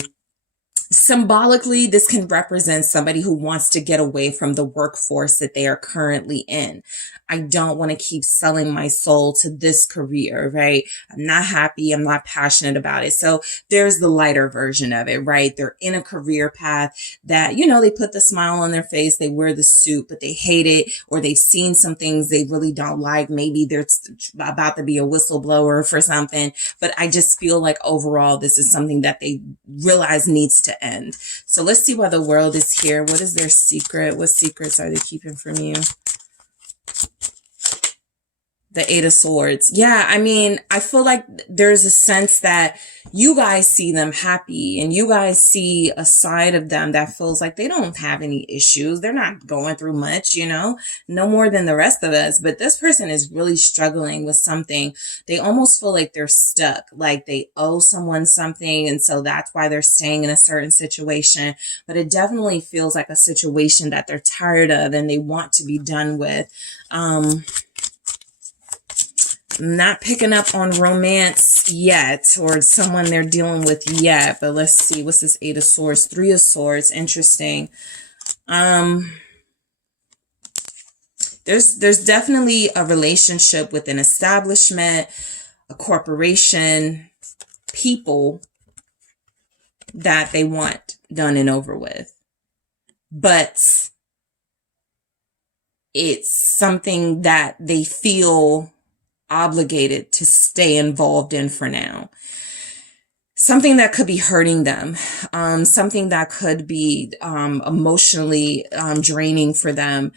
Symbolically, this can represent somebody who wants to get away from the workforce that they are currently in. I don't want to keep selling my soul to this career, right? I'm not happy. I'm not passionate about it. So there's the lighter version of it, right? They're in a career path that, you know, they put the smile on their face, they wear the suit, but they hate it, or they've seen some things they really don't like. Maybe they're about to be a whistleblower for something, but I just feel like overall, this is something that they realize needs to end. So let's see why the world is here. What is their secret? What secrets are they keeping from you? The Eight of Swords. Yeah, I mean, I feel like there's a sense that you guys see them happy, and you guys see a side of them that feels like they don't have any issues. They're not going through much, you know, no more than the rest of us. But this person is really struggling with something. They almost feel like they're stuck, like they owe someone something. And so that's why they're staying in a certain situation. But it definitely feels like a situation that they're tired of and they want to be done with. Not picking up on romance yet, or someone they're dealing with yet, but let's see. What's this Eight of Swords? Three of Swords. Interesting. There's definitely a relationship with an establishment, a corporation, people that they want done and over with. But it's something that they feel obligated to stay involved in for now. Something that could be hurting them, something that could be emotionally draining for them,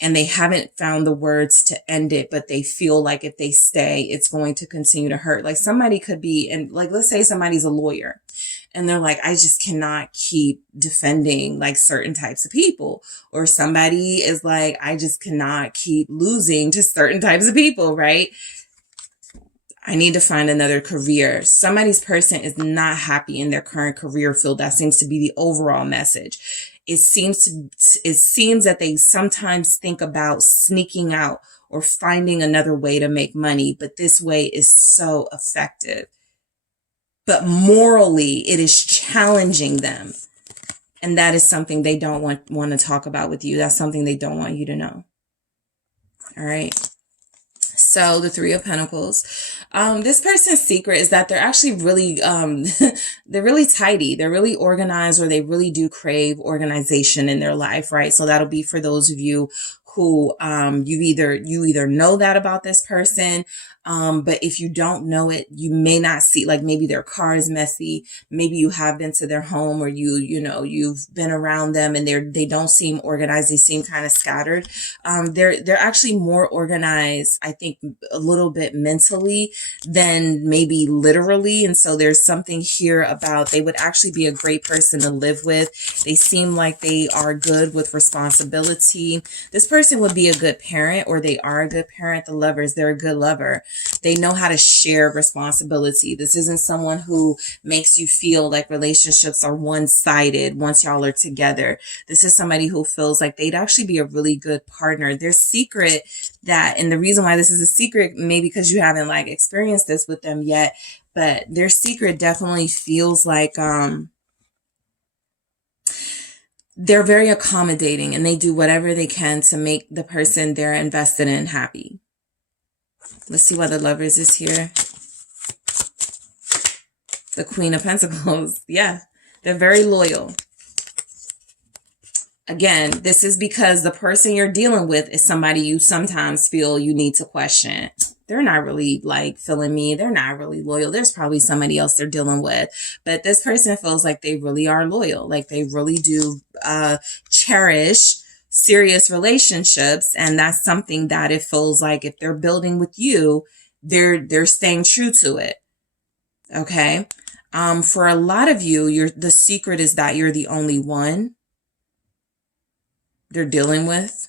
and they haven't found the words to end it, but they feel like if they stay, it's going to continue to hurt. Like somebody could be, and like, let's say somebody's a lawyer and they're like, I just cannot keep defending like certain types of people. Or somebody is like, I just cannot keep losing to certain types of people, right? I need to find another career. Somebody's person is not happy in their current career field. That seems to be the overall message. It seems that they sometimes think about sneaking out or finding another way to make money, but this way is so effective. But morally, it is challenging them. And that is something they don't want to talk about with you. That's something they don't want you to know. All right. So the Three of Pentacles, this person's secret is that they're actually really, they're really tidy. They're really organized, or they really do crave organization in their life, right? So that'll be for those of you who, you either know that about this person, but if you don't know it, you may not see, like maybe their car is messy. Maybe you have been to their home, or you've been around them and they don't seem organized. They seem kind of scattered. They're actually more organized, I think, a little bit mentally than maybe literally. And so there's something here about they would actually be a great person to live with. They seem like they are good with responsibility. This person would be a good parent, or they are a good parent. The Lovers, they're a good lover. They know how to share responsibility. This isn't someone who makes you feel like relationships are one-sided once y'all are together. This is somebody who feels like they'd actually be a really good partner. Their secret that, and the reason why this is a secret, maybe because you haven't like experienced this with them yet, but their secret definitely feels like, they're very accommodating, and they do whatever they can to make the person they're invested in happy. Let's see why the Lovers is here. The Queen of Pentacles. Yeah, they're very loyal. Again, this is because the person you're dealing with is somebody you sometimes feel you need to question. They're not really like feeling me. They're not really loyal. There's probably somebody else they're dealing with. But this person feels like they really are loyal. Like they really do cherish serious relationships. And that's something that it feels like if they're building with you, they're staying true to it. Okay. For a lot of you, the secret is that you're the only one they're dealing with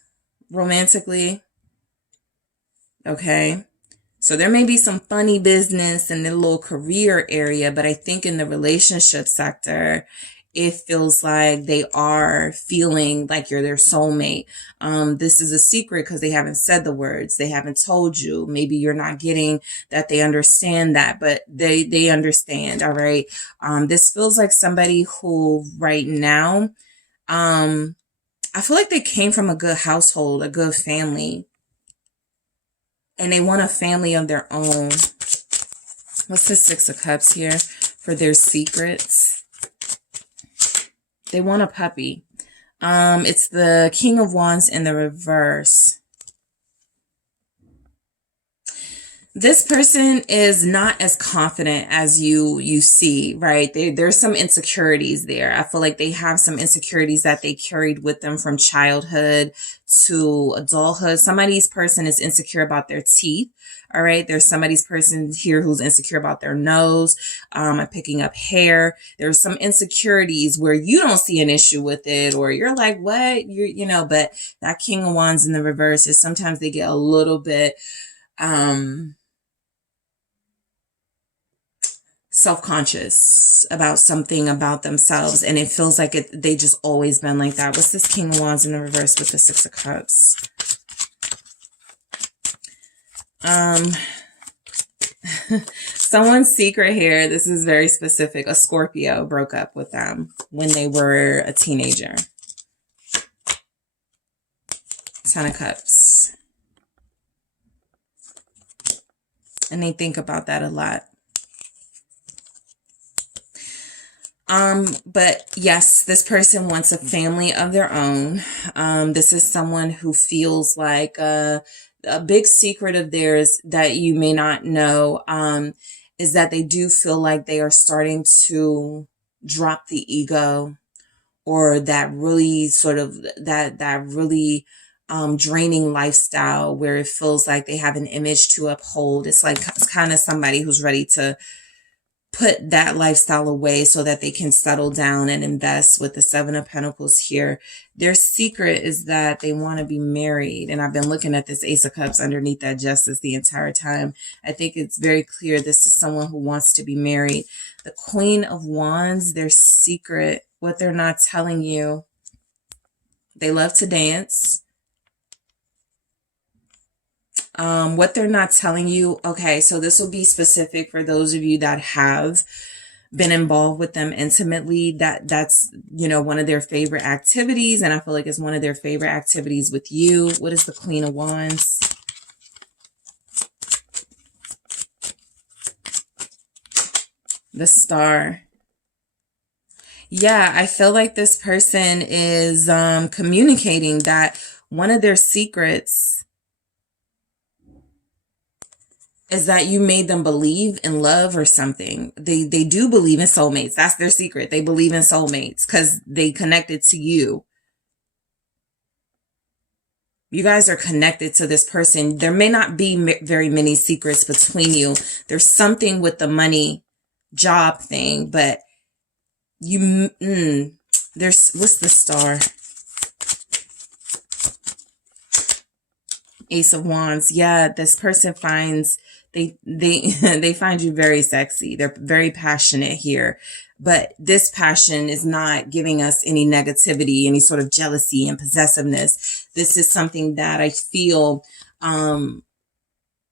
romantically. Okay. So there may be some funny business in the little career area, but I think in the relationship sector, it feels like they are feeling like you're their soulmate. This is a secret because they haven't said the words. They haven't told you. Maybe you're not getting that they understand that, but they understand. All right. This feels like somebody who right now, I feel like they came from a good household, a good family, and they want a family of their own. What's the Six of Cups here for their secrets? They want a puppy. It's the King of Wands in the reverse. This person is not as confident as you see, right? There's some insecurities there. I feel like they have some insecurities that they carried with them from childhood to adulthood. Somebody's person is insecure about their teeth. All right. There's somebody's person here who's insecure about their nose. I'm picking up hair. There's some insecurities where you don't see an issue with it, or you're like, what? But that King of Wands in the reverse is sometimes they get a little bit, self-conscious about something about themselves, and it feels like they just always been like that. What's this King of Wands in the reverse with the Six of Cups? Someone's secret here, this is very specific. A Scorpio broke up with them when they were a teenager. Ten of Cups. And they think about that a lot. But yes, this person wants a family of their own. This is someone who feels like a big secret of theirs that you may not know, is that they do feel like they are starting to drop the ego, or that really sort of that really draining lifestyle where it feels like they have an image to uphold. It's like it's kind of somebody who's ready to put that lifestyle away so that they can settle down and invest. With the Seven of Pentacles here, their secret is that they want to be married. And I've been looking at this Ace of Cups underneath that Justice the entire time. I think it's very clear this is someone who wants to be married. The Queen of Wands, their secret, what they're not telling you, they love to dance. What they're not telling you. Okay, so this will be specific for those of you that have been involved with them intimately. That's, one of their favorite activities. And I feel like it's one of their favorite activities with you. What is the Queen of Wands? The Star. Yeah, I feel like this person is communicating that one of their secrets is that you made them believe in love or something. They do believe in soulmates. That's their secret. They believe in soulmates because they connected to you. You guys are connected to this person. There may not be very many secrets between you. There's something with the money job thing, but there's, what's the Star? Ace of Wands. Yeah, this person finds they find you very sexy. They're very passionate here, but this passion is not giving us any negativity, any sort of jealousy and possessiveness. This is something that I feel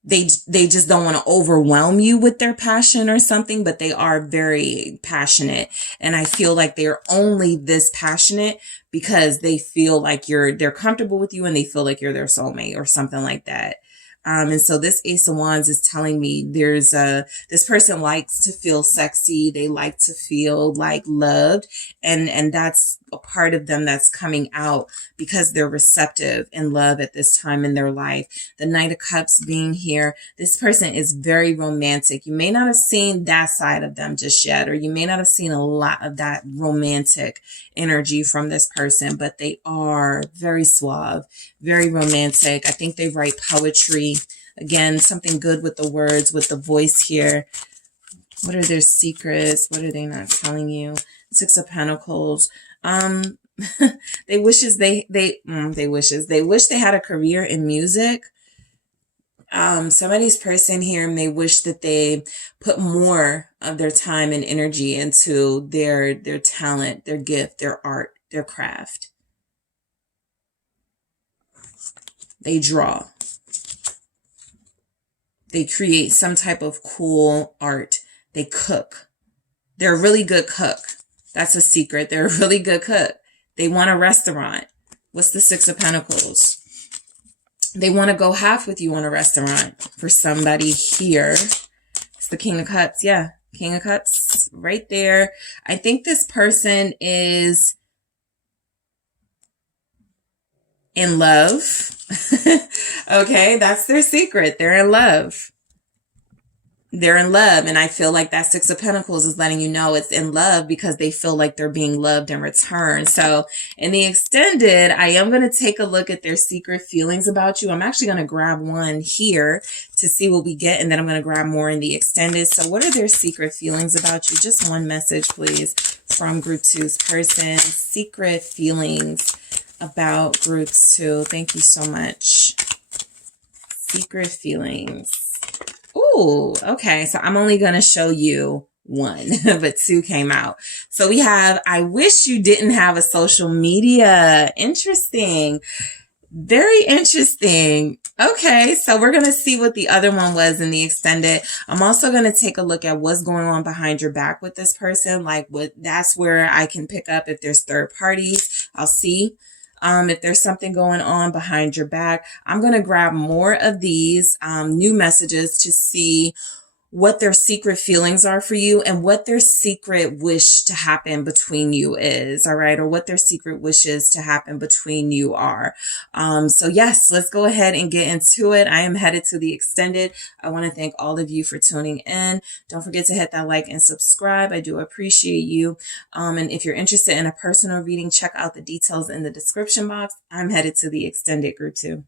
they just don't want to overwhelm you with their passion or something, but they are very passionate. And I feel like they're only this passionate because they feel like they're comfortable with you and they feel like you're their soulmate or something like that. And so this Ace of Wands is telling me this person likes to feel sexy. They like to feel like loved. And that's a part of them that's coming out because they're receptive in love at this time in their life. The Knight of Cups being here, this person is very romantic. You may not have seen that side of them just yet, or you may not have seen a lot of that romantic energy from this person, but they are very suave, very romantic. I think they write poetry. Again, something good with the words, with the voice here. What are their secrets? What are they not telling you? Six of Pentacles. They wish they had a career in music. Somebody's person here may wish that they put more of their time and energy into their talent, their gift, their art, their craft. They draw. They create some type of cool art. They cook. They're a really good cook. That's a secret. They're a really good cook. They want a restaurant. What's the Six of Pentacles? They want to go half with you on a restaurant. For somebody here, it's the King of Cups. Yeah, King of Cups right there. I think this person is in love. Okay, that's their secret. They're in love. They're in love. And I feel like that Six of Pentacles is letting you know it's in love because they feel like they're being loved in return. So in the extended, I am going to take a look at their secret feelings about you. I'm actually going to grab one here to see what we get. And then I'm going to grab more in the extended. So what are their secret feelings about you? Just one message, please, from Group 2's person. Secret feelings about Group 2. Thank you so much. Secret feelings. Ooh, okay. So I'm only going to show you one, but two came out. So we have, I wish you didn't have a social media. Interesting. Very interesting. Okay. So we're going to see what the other one was in the extended. I'm also going to take a look at what's going on behind your back with this person. Like that's where I can pick up if there's third parties. I'll see. If there's something going on behind your back. I'm going to grab more of these new messages to see what their secret feelings are for you and what their secret wish to happen between you is, all right? Or what their secret wishes to happen between you are. So yes, let's go ahead and get into it. I am headed to the extended. I want to thank all of you for tuning in. Don't forget to hit that like and subscribe. I do appreciate you. And if you're interested in a personal reading, check out the details in the description box. I'm headed to the extended Group 2.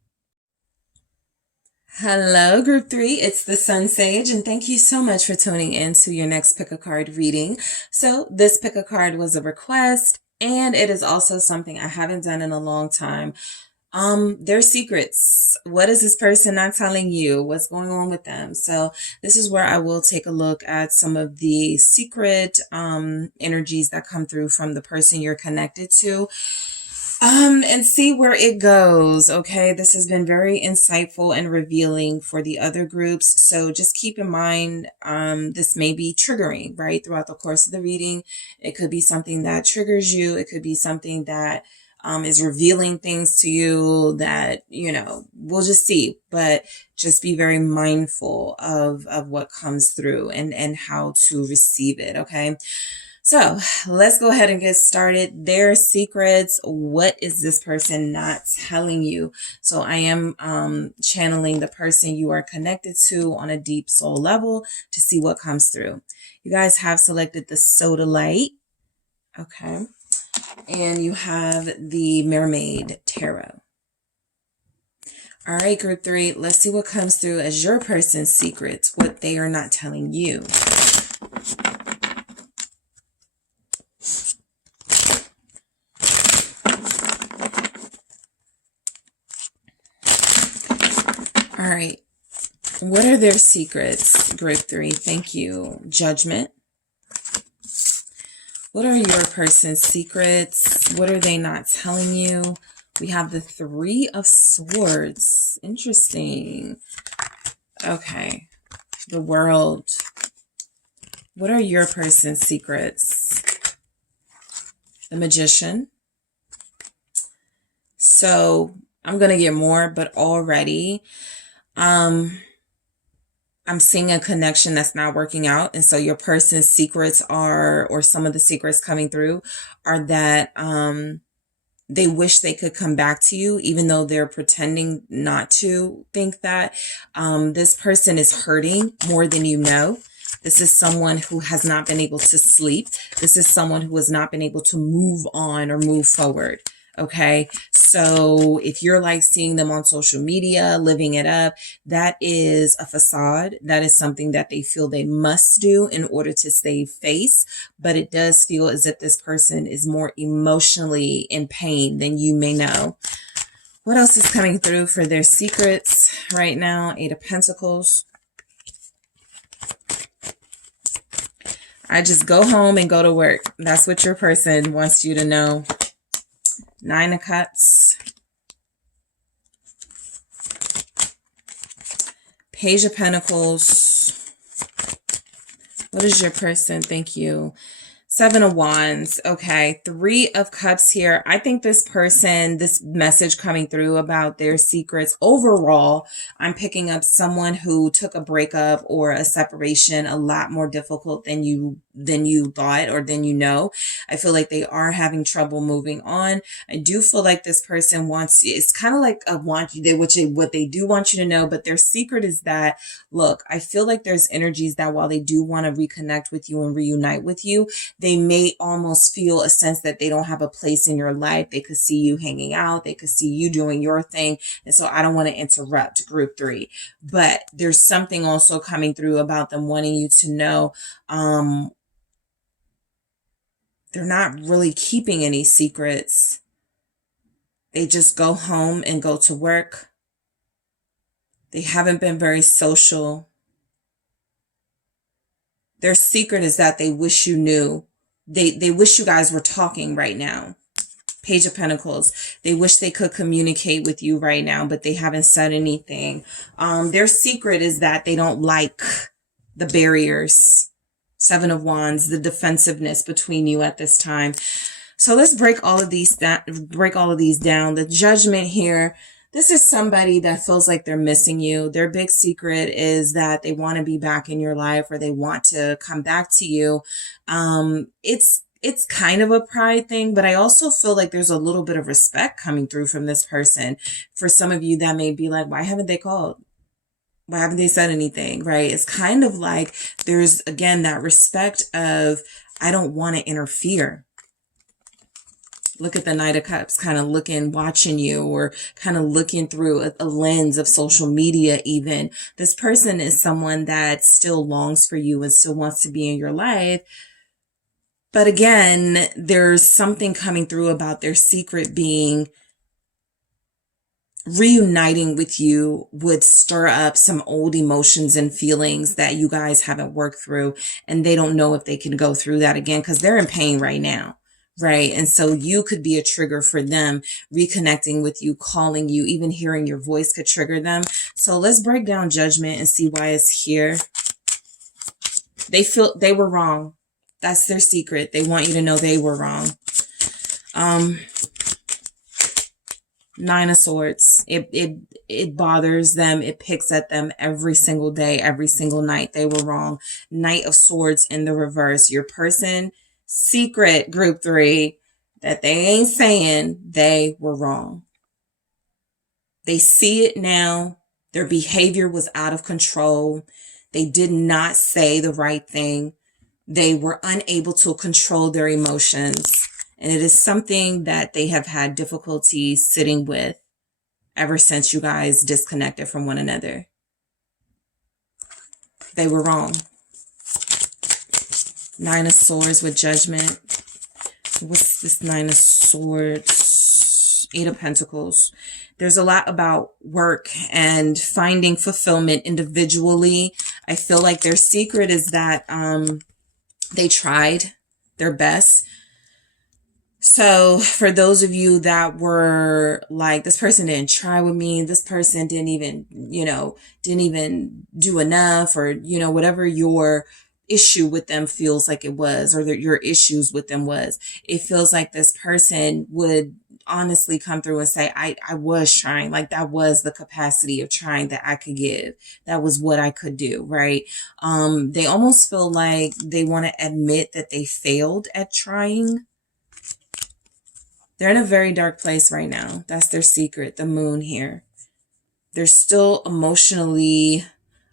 Hello, Group 3. It's the SunSage, and thank you so much for tuning in to your next pick a card reading. So this pick a card was a request, and it is also something I haven't done in a long time. Their secrets. What is this person not telling you? What's going on with them? So this is where I will take a look at some of the secret energies that come through from the person you're connected to. And see where it goes. Okay. This has been very insightful and revealing for the other groups. So just keep in mind, this may be triggering, right? Throughout the course of the reading. It could be something that triggers you. It could be something that, is revealing things to you that, we'll just see, but just be very mindful of what comes through and how to receive it. Okay. So let's go ahead and get started. Their secrets. What is this person not telling you? So I am channeling the person you are connected to on a deep soul level to see what comes through. You guys have selected the Soda Light. Okay. And you have the Mermaid Tarot. All right, Group 3. Let's see what comes through as your person's secrets, what they are not telling you. All right. What are their secrets, Group 3? Thank you. Judgment. What are your person's secrets? What are they not telling you? We have the Three of Swords. Interesting. Okay. The World. What are your person's secrets? The Magician. So I'm going to get more, but already I'm seeing a connection that's not working out. And so your person's secrets are, or some of the secrets coming through are that, they wish they could come back to you, even though they're pretending not to think that. This person is hurting more than you know. This is someone who has not been able to sleep. This is someone who has not been able to move on or move forward. Okay. So if you're like seeing them on social media, living it up, that is a facade. That is something that they feel they must do in order to save face. But it does feel as if this person is more emotionally in pain than you may know. What else is coming through for their secrets right now? 8 of Pentacles. I just go home and go to work. That's what your person wants you to know. 9 of Cups. Page of Pentacles. What is your person? Thank you. 7 of Wands. Okay. 3 of Cups here. I think this person, this message coming through about their secrets overall, I'm picking up someone who took a breakup or a separation a lot more difficult than you thought or than you know. I feel like they are having trouble moving on. I do feel like this person wants, it's kind of like a want you, what they do want you to know, but their secret is that, look, I feel like there's energies that while they do want to reconnect with you and reunite with you, they may almost feel a sense that they don't have a place in your life. They could see you hanging out. They could see you doing your thing. And so I don't want to interrupt group 3, but there's something also coming through about them wanting you to know, they're not really keeping any secrets. They just go home and go to work. They haven't been very social. Their secret is that they wish you knew. They wish you guys were talking right now. Page of Pentacles. They wish they could communicate with you right now, but they haven't said anything. Their secret is that they don't like the barriers. 7 of Wands, the defensiveness between you at this time. So let's break all of these down. The Judgment here. This is somebody that feels like they're missing you. Their big secret is that they want to be back in your life, or they want to come back to you. It's kind of a pride thing, but I also feel like there's a little bit of respect coming through from this person. For some of you that may be like, why haven't they called? Why haven't they said anything? Right? It's kind of like there's, again, that respect of, I don't want to interfere. Look at the Knight of Cups, kind of looking, watching you, or kind of looking through a lens of social media even. This person is someone that still longs for you and still wants to be in your life. But again, there's something coming through about their secret being reuniting with you would stir up some old emotions and feelings that you guys haven't worked through. And they don't know if they can go through that again because they're in pain right now. Right. And so you could be a trigger for them reconnecting with you, calling you, even hearing your voice could trigger them. So let's break down Judgment and see why it's here. They feel they were wrong. That's their secret. They want you to know they were wrong. 9 of Swords. It bothers them. It picks at them every single day, every single night. They were wrong. Knight of Swords in the reverse. Your person secret, group 3, that they ain't saying they were wrong. They see it now. Their behavior was out of control. They did not say the right thing. They were unable to control their emotions. And it is something that they have had difficulty sitting with ever since you guys disconnected from one another. They were wrong. 9 of Swords with Judgment. What's this 9 of Swords? 8 of Pentacles. There's a lot about work and finding fulfillment individually. I feel like their secret is that they tried their best. So for those of you that were like, this person didn't try with me, this person didn't even do enough, or, whatever your issue with them feels like it was, or that your issues with them was. It feels like this person would honestly come through and say, I was trying, like that was the capacity of trying that I could give. That was what I could do, right? They almost feel like they want to admit that they failed at trying. They're in a very dark place right now. That's their secret, the moon here. They're still emotionally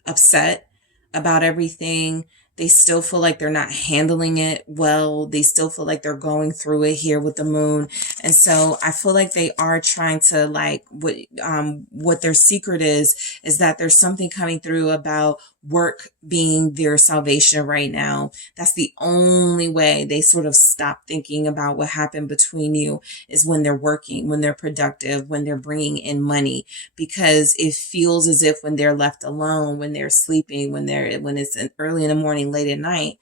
upset about everything. They still feel like they're not handling it well. They still feel like they're going through it here with the moon. And so I feel like they are trying to, like, what their secret is that there's something coming through about work being their salvation right now. That's the only way they sort of stop thinking about what happened between you, is when they're working, when they're productive, when they're bringing in money, because it feels as if when they're left alone, when they're sleeping, when it's early in the morning, late at night,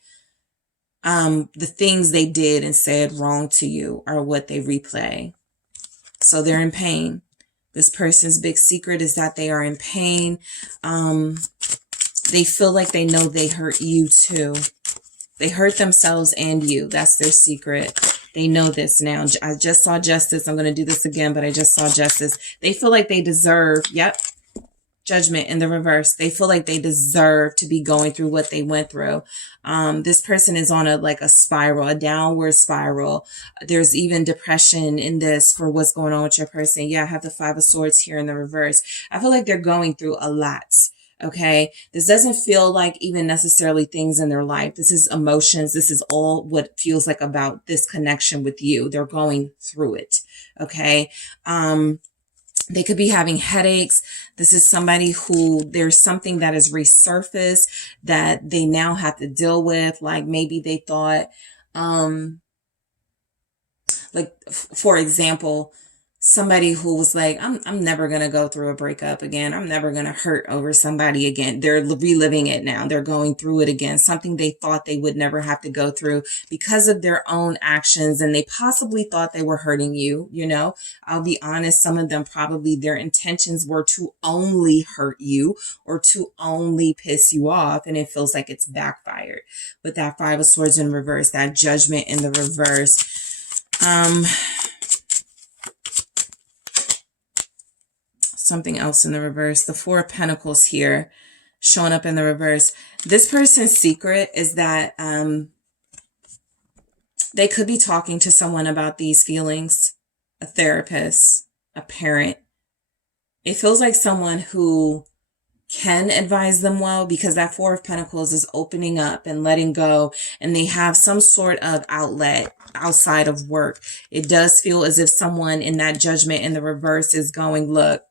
the things they did and said wrong to you are what they replay. So they're in pain. This person's big secret is that they are in pain. They feel like they know they hurt you too. They hurt themselves and you. That's their secret. They know this now. I just saw justice. I'm going to do this again, but I just saw justice. They feel like they deserve, judgment in the reverse. They feel like they deserve to be going through what they went through. This person is on a spiral, a downward spiral. There's even depression in this for what's going on with your person. Yeah, I have the Five of Swords here in the reverse. I feel like they're going through a lot. Okay. This doesn't feel like even necessarily things in their life. This is emotions. This is all what feels like about this connection with you. They're going through it. Okay. They could be having headaches. This is somebody who there's something that has resurfaced that they now have to deal with. Like maybe they thought, for example, somebody who was like, I'm never going to go through a breakup again. I'm never going to hurt over somebody again. They're reliving it now. They're going through it again. Something they thought they would never have to go through because of their own actions. And they possibly thought they were hurting you. You know, I'll be honest. Some of them probably their intentions were to only hurt you or to only piss you off. And it feels like it's backfired with that Five of Swords in reverse, that Judgment in the reverse. Something else in the reverse. The Four of Pentacles here showing up in the reverse. This person's secret is that they could be talking to someone about these feelings, a therapist, a parent. It feels like someone who can advise them well, because that Four of Pentacles is opening up and letting go, and they have some sort of outlet outside of work. It does feel as if someone in that Judgment in the reverse is going, look,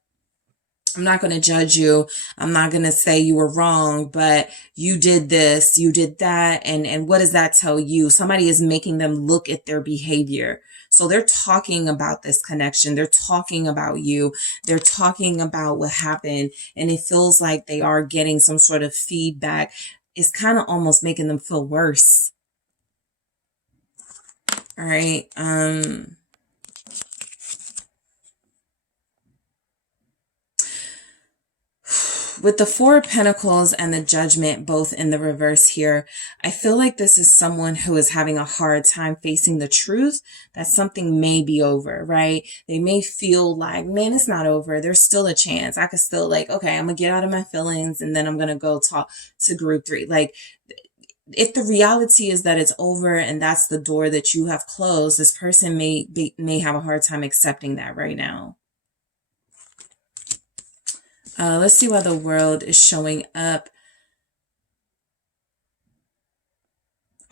I'm not going to judge you. I'm not going to say you were wrong, but you did this, you did that. And what does that tell you? Somebody is making them look at their behavior. So they're talking about this connection. They're talking about you. They're talking about what happened. And it feels like they are getting some sort of feedback. It's kind of almost making them feel worse. All right. With the Four of Pentacles and the Judgment both in the reverse here, I feel like this is someone who is having a hard time facing the truth that something may be over, right? They may feel like, man, it's not over. There's still a chance. I could still okay, I'm going to get out of my feelings and then I'm going to go talk to group 3. Like, if the reality is that it's over and that's the door that you have closed, this person may have a hard time accepting that right now. Let's see why the World is showing up.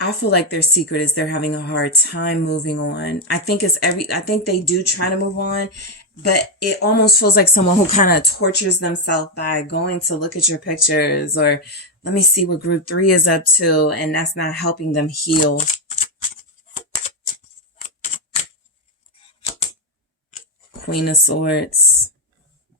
I feel like their secret is they're having a hard time moving on. I think they do try to move on, but it almost feels like someone who kind of tortures themselves by going to look at your pictures or let me see what group 3 is up to, and that's not helping them heal. Queen of Swords.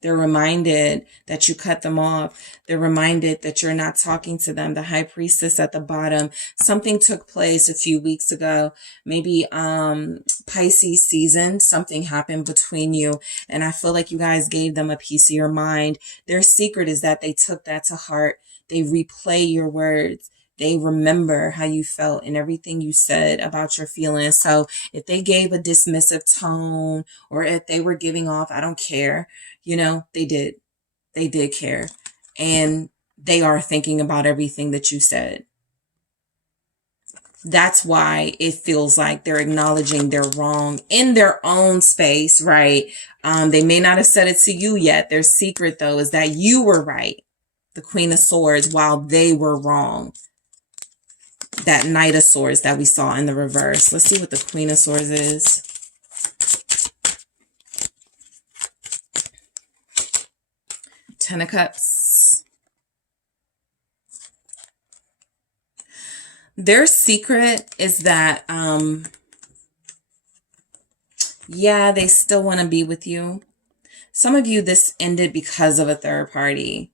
They're reminded that you cut them off. They're reminded that you're not talking to them. The High Priestess at the bottom. Something took place a few weeks ago. Maybe Pisces season. Something happened between you. And I feel like you guys gave them a piece of your mind. Their secret is that they took that to heart. They replay your words. they remember how you felt and everything you said about your feelings. So if they gave a dismissive tone, or if they were giving off, I don't care, you know, they did care. And they are thinking about everything that you said. That's why it feels like they're acknowledging they're wrong in their own space, right? They may not have said it to you yet. Their secret, though, is that you were right, the Queen of Swords, while they were wrong. That Knight of Swords that we saw in the reverse. Let's see what the Queen of Swords is. Ten of Cups. Their secret is that, yeah, they still want to be with you. Some of you, this ended because of a third party.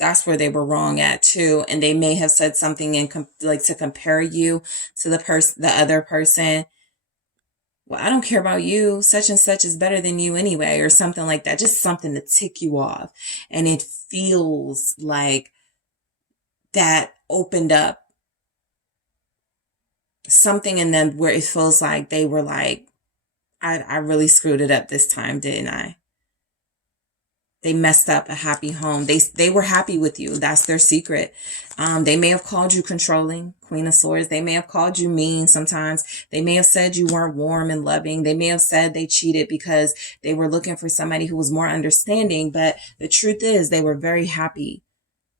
That's where they were wrong at too. And they may have said something in like to compare you to the other person. Well, I don't care about you. Such and such is better than you anyway, or something like that. Just something to tick you off. And it feels like that opened up something in them where it feels like they were like, I really screwed it up this time, didn't I? They messed up a happy home. They were happy with you. That's their secret. They may have called you controlling, Queen of Swords. They may have called you mean sometimes. They may have said you weren't warm and loving. They may have said they cheated because they were looking for somebody who was more understanding. But the truth is they were very happy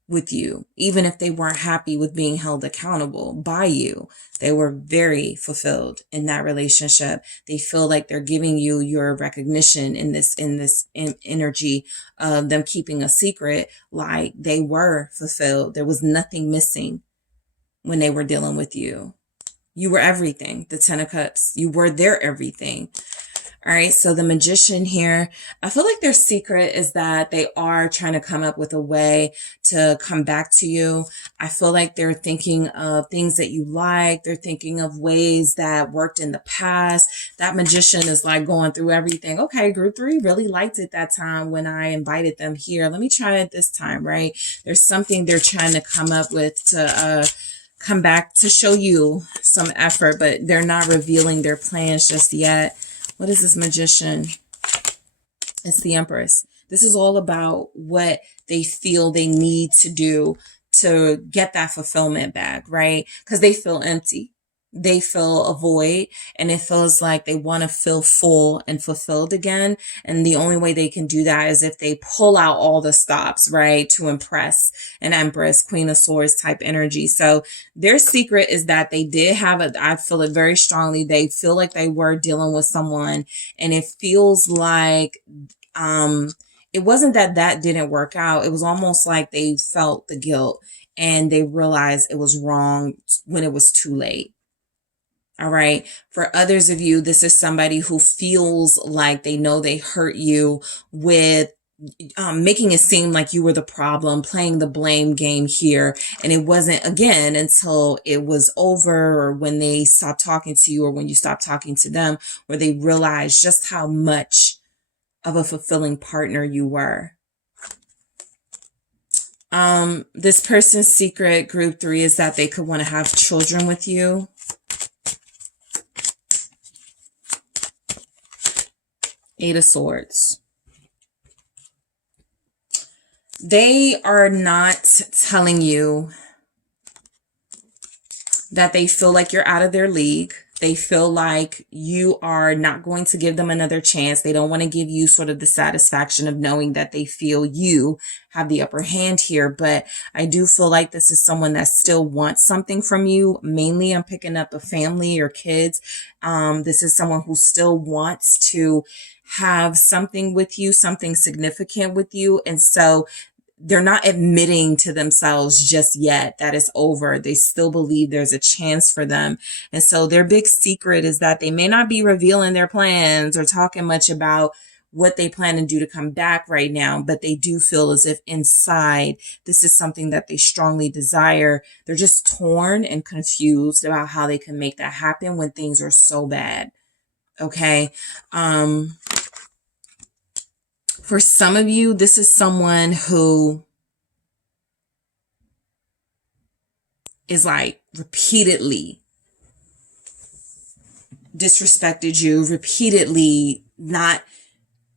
with you, even if they weren't happy with being held accountable by you. They were very fulfilled in that relationship. They feel like they're giving you your recognition in this energy of them keeping a secret. Like they were fulfilled. There was nothing missing when they were dealing with you. You were everything. The Ten of Cups. You were their everything. All right, so the Magician here, I feel like their secret is that they are trying to come up with a way to come back to you. I feel like they're thinking of things that you like. They're thinking of ways that worked in the past. That Magician is like going through everything. Okay, group 3 really liked it that time when I invited them here. Let me try it this time, right? There's something they're trying to come up with to come back to show you some effort, but they're not revealing their plans just yet. What is this Magician? It's the Empress. This is all about what they feel they need to do to get that fulfillment back, right? Because they feel empty. They feel a void, and it feels like they want to feel full and fulfilled again. And the only way they can do that is if they pull out all the stops, right? To impress an Empress, Queen of Swords type energy. So their secret is that they did have I feel it very strongly. They feel like they were dealing with someone, and it feels like, it wasn't that didn't work out. It was almost like they felt the guilt and they realized it was wrong when it was too late. All right. For others of you, this is somebody who feels like they know they hurt you with making it seem like you were the problem, playing the blame game here. And it wasn't, again, until it was over, or when they stopped talking to you, or when you stopped talking to them, where they realized just how much of a fulfilling partner you were. This person's secret, group 3, is that they could want to have children with you. Eight of Swords. They are not telling you that they feel like you're out of their league. They feel like you are not going to give them another chance. They don't want to give you sort of the satisfaction of knowing that they feel you have the upper hand here. But I do feel like this is someone that still wants something from you. Mainly, I'm picking up a family or kids. This is someone who still wants to have something with you, something significant with you. And so they're not admitting to themselves just yet that it's over. They still believe there's a chance for them. And so their big secret is that they may not be revealing their plans or talking much about what they plan to do to come back right now, but they do feel as if inside this is something that they strongly desire. They're just torn and confused about how they can make that happen when things are so bad. Okay. For some of you, this is someone who is like repeatedly disrespected you, repeatedly not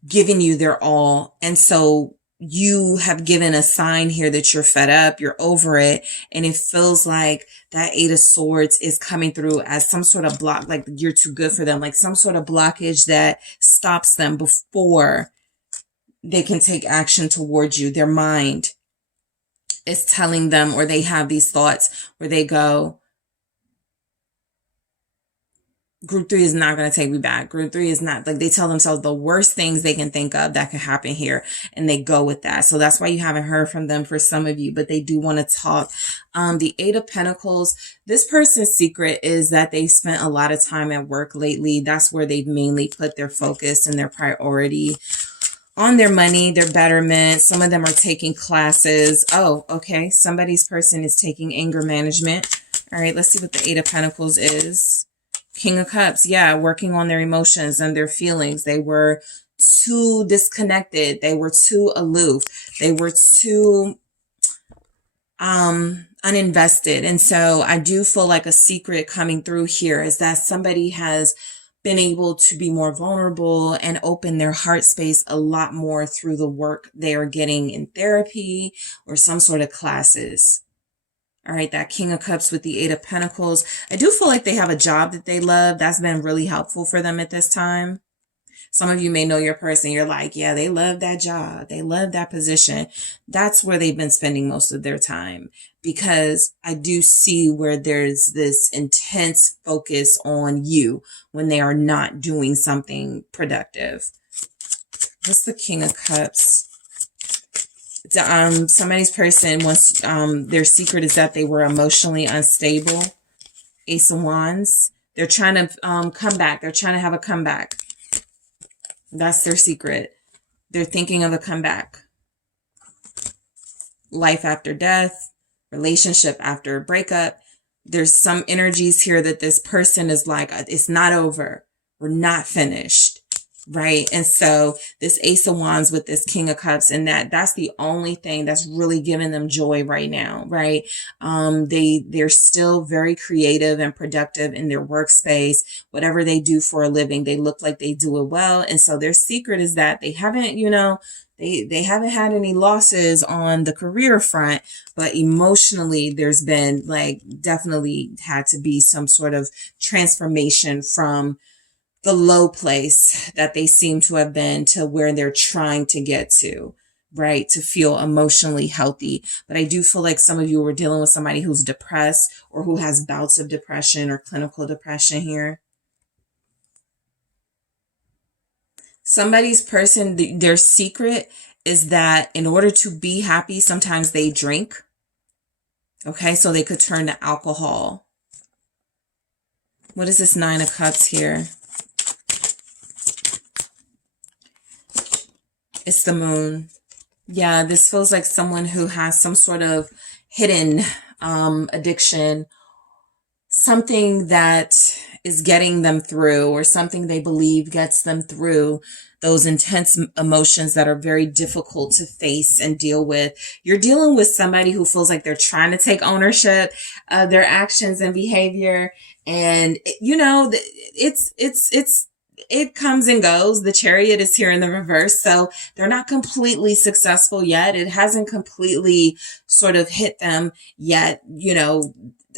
giving you their all. And so you have given a sign here that you're fed up, you're over it. And it feels like that Eight of Swords is coming through as some sort of block, like you're too good for them, like some sort of blockage that stops them before they can take action towards you. Their mind is telling them, or they have these thoughts where they go, Group 3 is not going to take me back. Group 3 is not, like, they tell themselves the worst things they can think of that could happen here, and they go with that. So that's why you haven't heard from them for some of you, but they do want to talk. The Eight of Pentacles, this person's secret is that they've spent a lot of time at work lately. That's where they've mainly put their focus and their priority on their money, their betterment. Some of them are taking classes. Oh, okay. Somebody's person is taking anger management. All right, let's see what the Eight of Pentacles is. King of Cups, yeah, working on their emotions and their feelings. They were too disconnected. They were too aloof. They were too uninvested. And so I do feel like a secret coming through here is that somebody has been able to be more vulnerable and open their heart space a lot more through the work they are getting in therapy or some sort of classes. All right, that King of Cups with the Eight of Pentacles. I do feel like they have a job that they love. That's been really helpful for them at this time. Some of you may know your person. You're like, yeah, they love that job. They love that position. That's where they've been spending most of their time, because I do see where there's this intense focus on you when they are not doing something productive. What's the King of Cups? Somebody's person wants, their secret is that they were emotionally unstable. Ace of Wands. They're trying to come back. They're trying to have a comeback. That's their secret. They're thinking of a comeback. Life after death, relationship after a breakup. There's some energies here that this person is like, it's not over. We're not finished. Right. And so this Ace of Wands with this King of Cups, and that's the only thing that's really giving them joy right now. Right. They're still very creative and productive in their workspace. Whatever they do for a living, they look like they do it well. And so their secret is that they haven't, they haven't had any losses on the career front, but emotionally there's been like definitely had to be some sort of transformation from the low place that they seem to have been to where they're trying to get to, right? To feel emotionally healthy. But I do feel like some of you were dealing with somebody who's depressed or who has bouts of depression or clinical depression here. Somebody's person, their secret is that in order to be happy, sometimes they drink. Okay, so they could turn to alcohol. What is this Nine of Cups here? It's the Moon. Yeah, this feels like someone who has some sort of hidden addiction, something that is getting them through, or something they believe gets them through those intense emotions that are very difficult to face and deal with. You're dealing with somebody who feels like they're trying to take ownership of their actions and behavior. And, it comes and goes. The Chariot is here in the reverse. So they're not completely successful yet. It hasn't completely sort of hit them yet.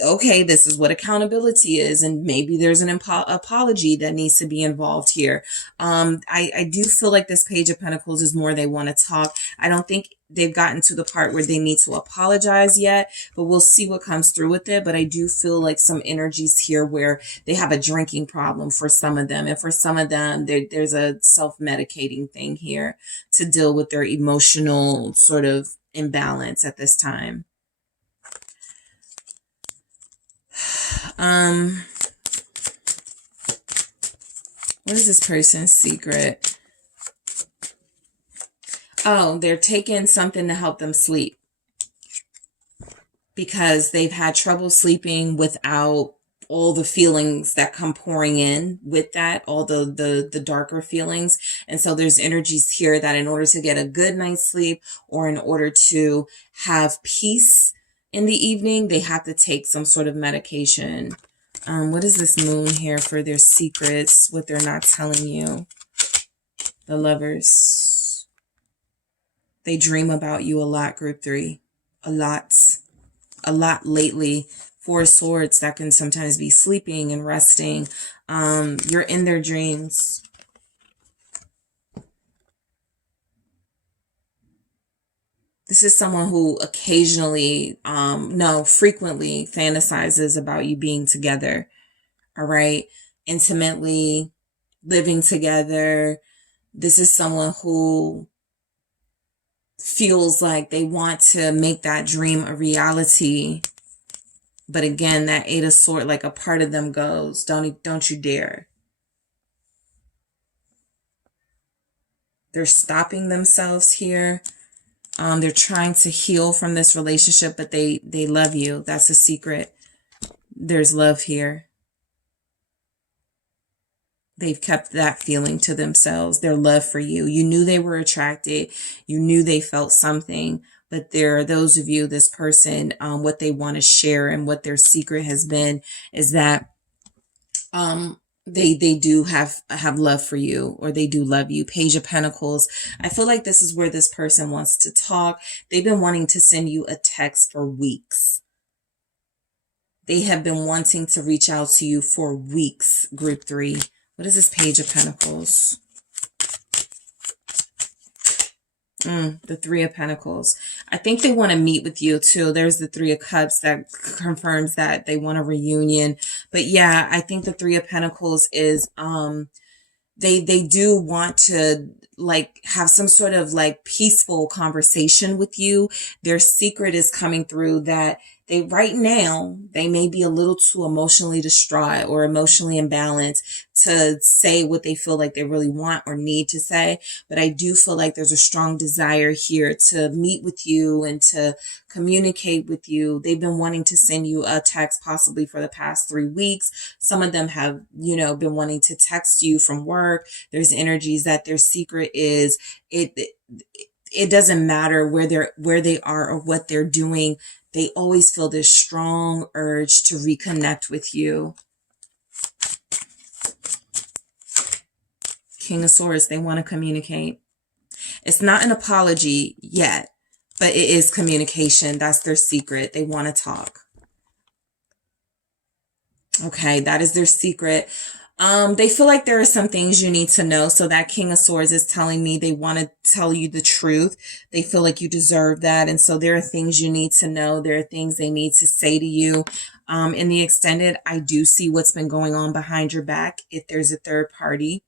Okay, this is what accountability is. And maybe there's an apology that needs to be involved here. I do feel like this Page of Pentacles is more they want to talk. I don't think they've gotten to the part where they need to apologize yet, but we'll see what comes through with it. But I do feel like some energies here where they have a drinking problem for some of them. And for some of them, there's a self-medicating thing here to deal with their emotional sort of imbalance at this time. What is this person's secret? Oh, they're taking something to help them sleep because they've had trouble sleeping without all the feelings that come pouring in with that, all the darker feelings. And so there's energies here that in order to get a good night's sleep, or in order to have peace in the evening, they have to take some sort of medication. What is this moon here for their secrets, what they're not telling you? The Lovers. They dream about you a lot, group 3. A lot lately. 4 of Swords, that can sometimes be sleeping and resting. You're in their dreams. This is someone who occasionally, frequently fantasizes about you being together. All right. Intimately living together. This is someone who feels like they want to make that dream a reality. But again, that 8 of Swords, like a part of them goes, don't you dare. They're stopping themselves here. They're trying to heal from this relationship, but they love you. That's a secret. There's love here. They've kept that feeling to themselves, their love for you. You knew they were attracted. You knew they felt something. But there are those of you, this person, what they want to share and what their secret has been is that they do have love for you, or they do love you. Page of Pentacles. I feel like this is where this person wants to talk. They've been wanting to send you a text for weeks. They have been wanting to reach out to you for weeks, group 3. What is this Page of Pentacles? The 3 of Pentacles. I think they want to meet with you too. There's the 3 of Cups that confirms that they want a reunion. But yeah, I think the 3 of Pentacles is, they do want to like have some sort of like peaceful conversation with you. Their secret is coming through that they right now, they may be a little too emotionally distraught or emotionally imbalanced to say what they feel like they really want or need to say. But I do feel like there's a strong desire here to meet with you and to communicate with you. They've been wanting to send you a text possibly for the past 3 weeks. Some of them have, been wanting to text you from work. There's energies that their secret is it doesn't matter where they are or what they're doing. They always feel this strong urge to reconnect with you. King of Swords, they want to communicate. It's not an apology yet, but it is communication. That's their secret. They want to talk. Okay, that is their secret. They feel like there are some things you need to know. So that King of Swords is telling me they want to tell you the truth. They feel like you deserve that. And so there are things you need to know. There are things they need to say to you. In the extended, I do see what's been going on behind your back. If there's a third party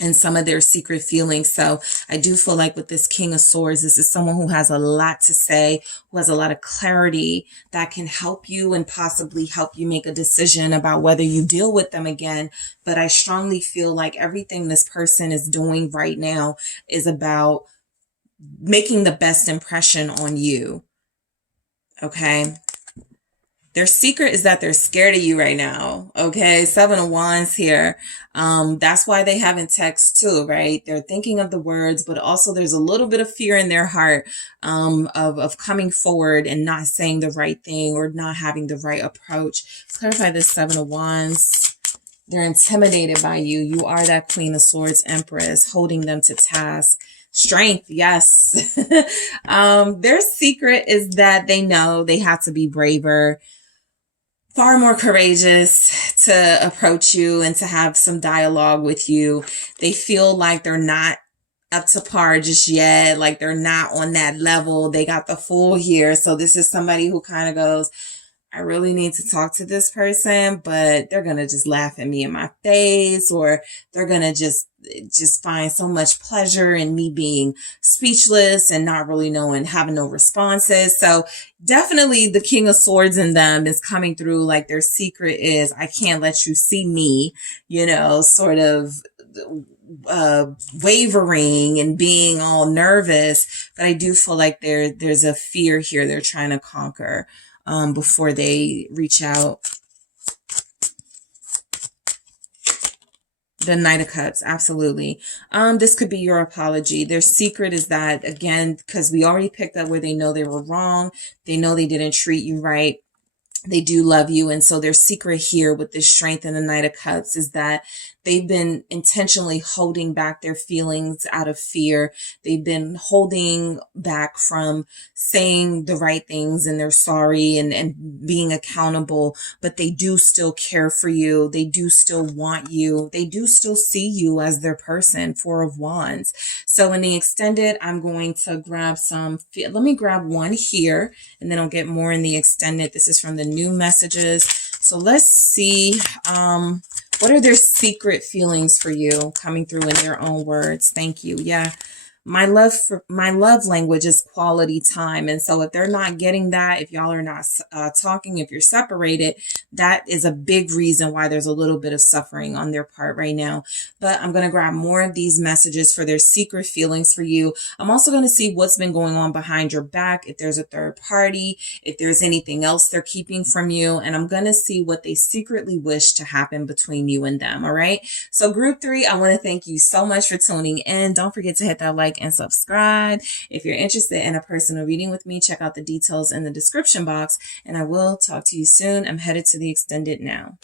and some of their secret feelings. So I do feel like with this King of Swords, this is someone who has a lot to say, who has a lot of clarity that can help you and possibly help you make a decision about whether you deal with them again. But I strongly feel like everything this person is doing right now is about making the best impression on you. Okay. Their secret is that they're scared of you right now. Okay. 7 of Wands here. That's why they haven't text too, right? They're thinking of the words, but also there's a little bit of fear in their heart, of coming forward and not saying the right thing or not having the right approach. Let's clarify this 7 of Wands. They're intimidated by you. You are that Queen of Swords Empress, holding them to task. Strength, yes. Their secret is that they know they have to be braver, far more courageous to approach you and to have some dialogue with you. They feel like they're not up to par just yet, like they're not on that level. They got the Fool here. So this is somebody who kind of goes, I really need to talk to this person, but they're going to just laugh at me in my face, or they're going to just find so much pleasure in me being speechless and not really knowing, having no responses. So definitely the King of Swords in them is coming through. Like their secret is, I can't let you see me, sort of wavering and being all nervous. But I do feel like there's a fear here they're trying to conquer before they reach out. The Knight of Cups, absolutely. This could be your apology. Their secret is that, again, because we already picked up where they know they were wrong. They know they didn't treat you right. They do love you. And so their secret here with this strength in the Knight of Cups is that they've been intentionally holding back their feelings out of fear. They've been holding back from saying the right things, and they're sorry and being accountable, but they do still care for you. They do still want you. They do still see you as their person. Four of Wands. So in the extended, I'm going to grab some, let me grab one here, and then I'll get more in the extended. This is from the new messages. So let's see, what are their secret feelings for you, coming through in their own words? Thank you. Yeah. My love language is quality time. And so if they're not getting that, if y'all are not talking, if you're separated, that is a big reason why there's a little bit of suffering on their part right now. But I'm going to grab more of these messages for their secret feelings for you. I'm also going to see what's been going on behind your back, if there's a third party, if there's anything else they're keeping from you. And I'm going to see what they secretly wish to happen between you and them. All right. So group 3, I want to thank you so much for tuning in. Don't forget to hit that like and subscribe. If you're interested in a personal reading with me, check out the details in the description box, and I will talk to you soon. I'm headed to the extended now.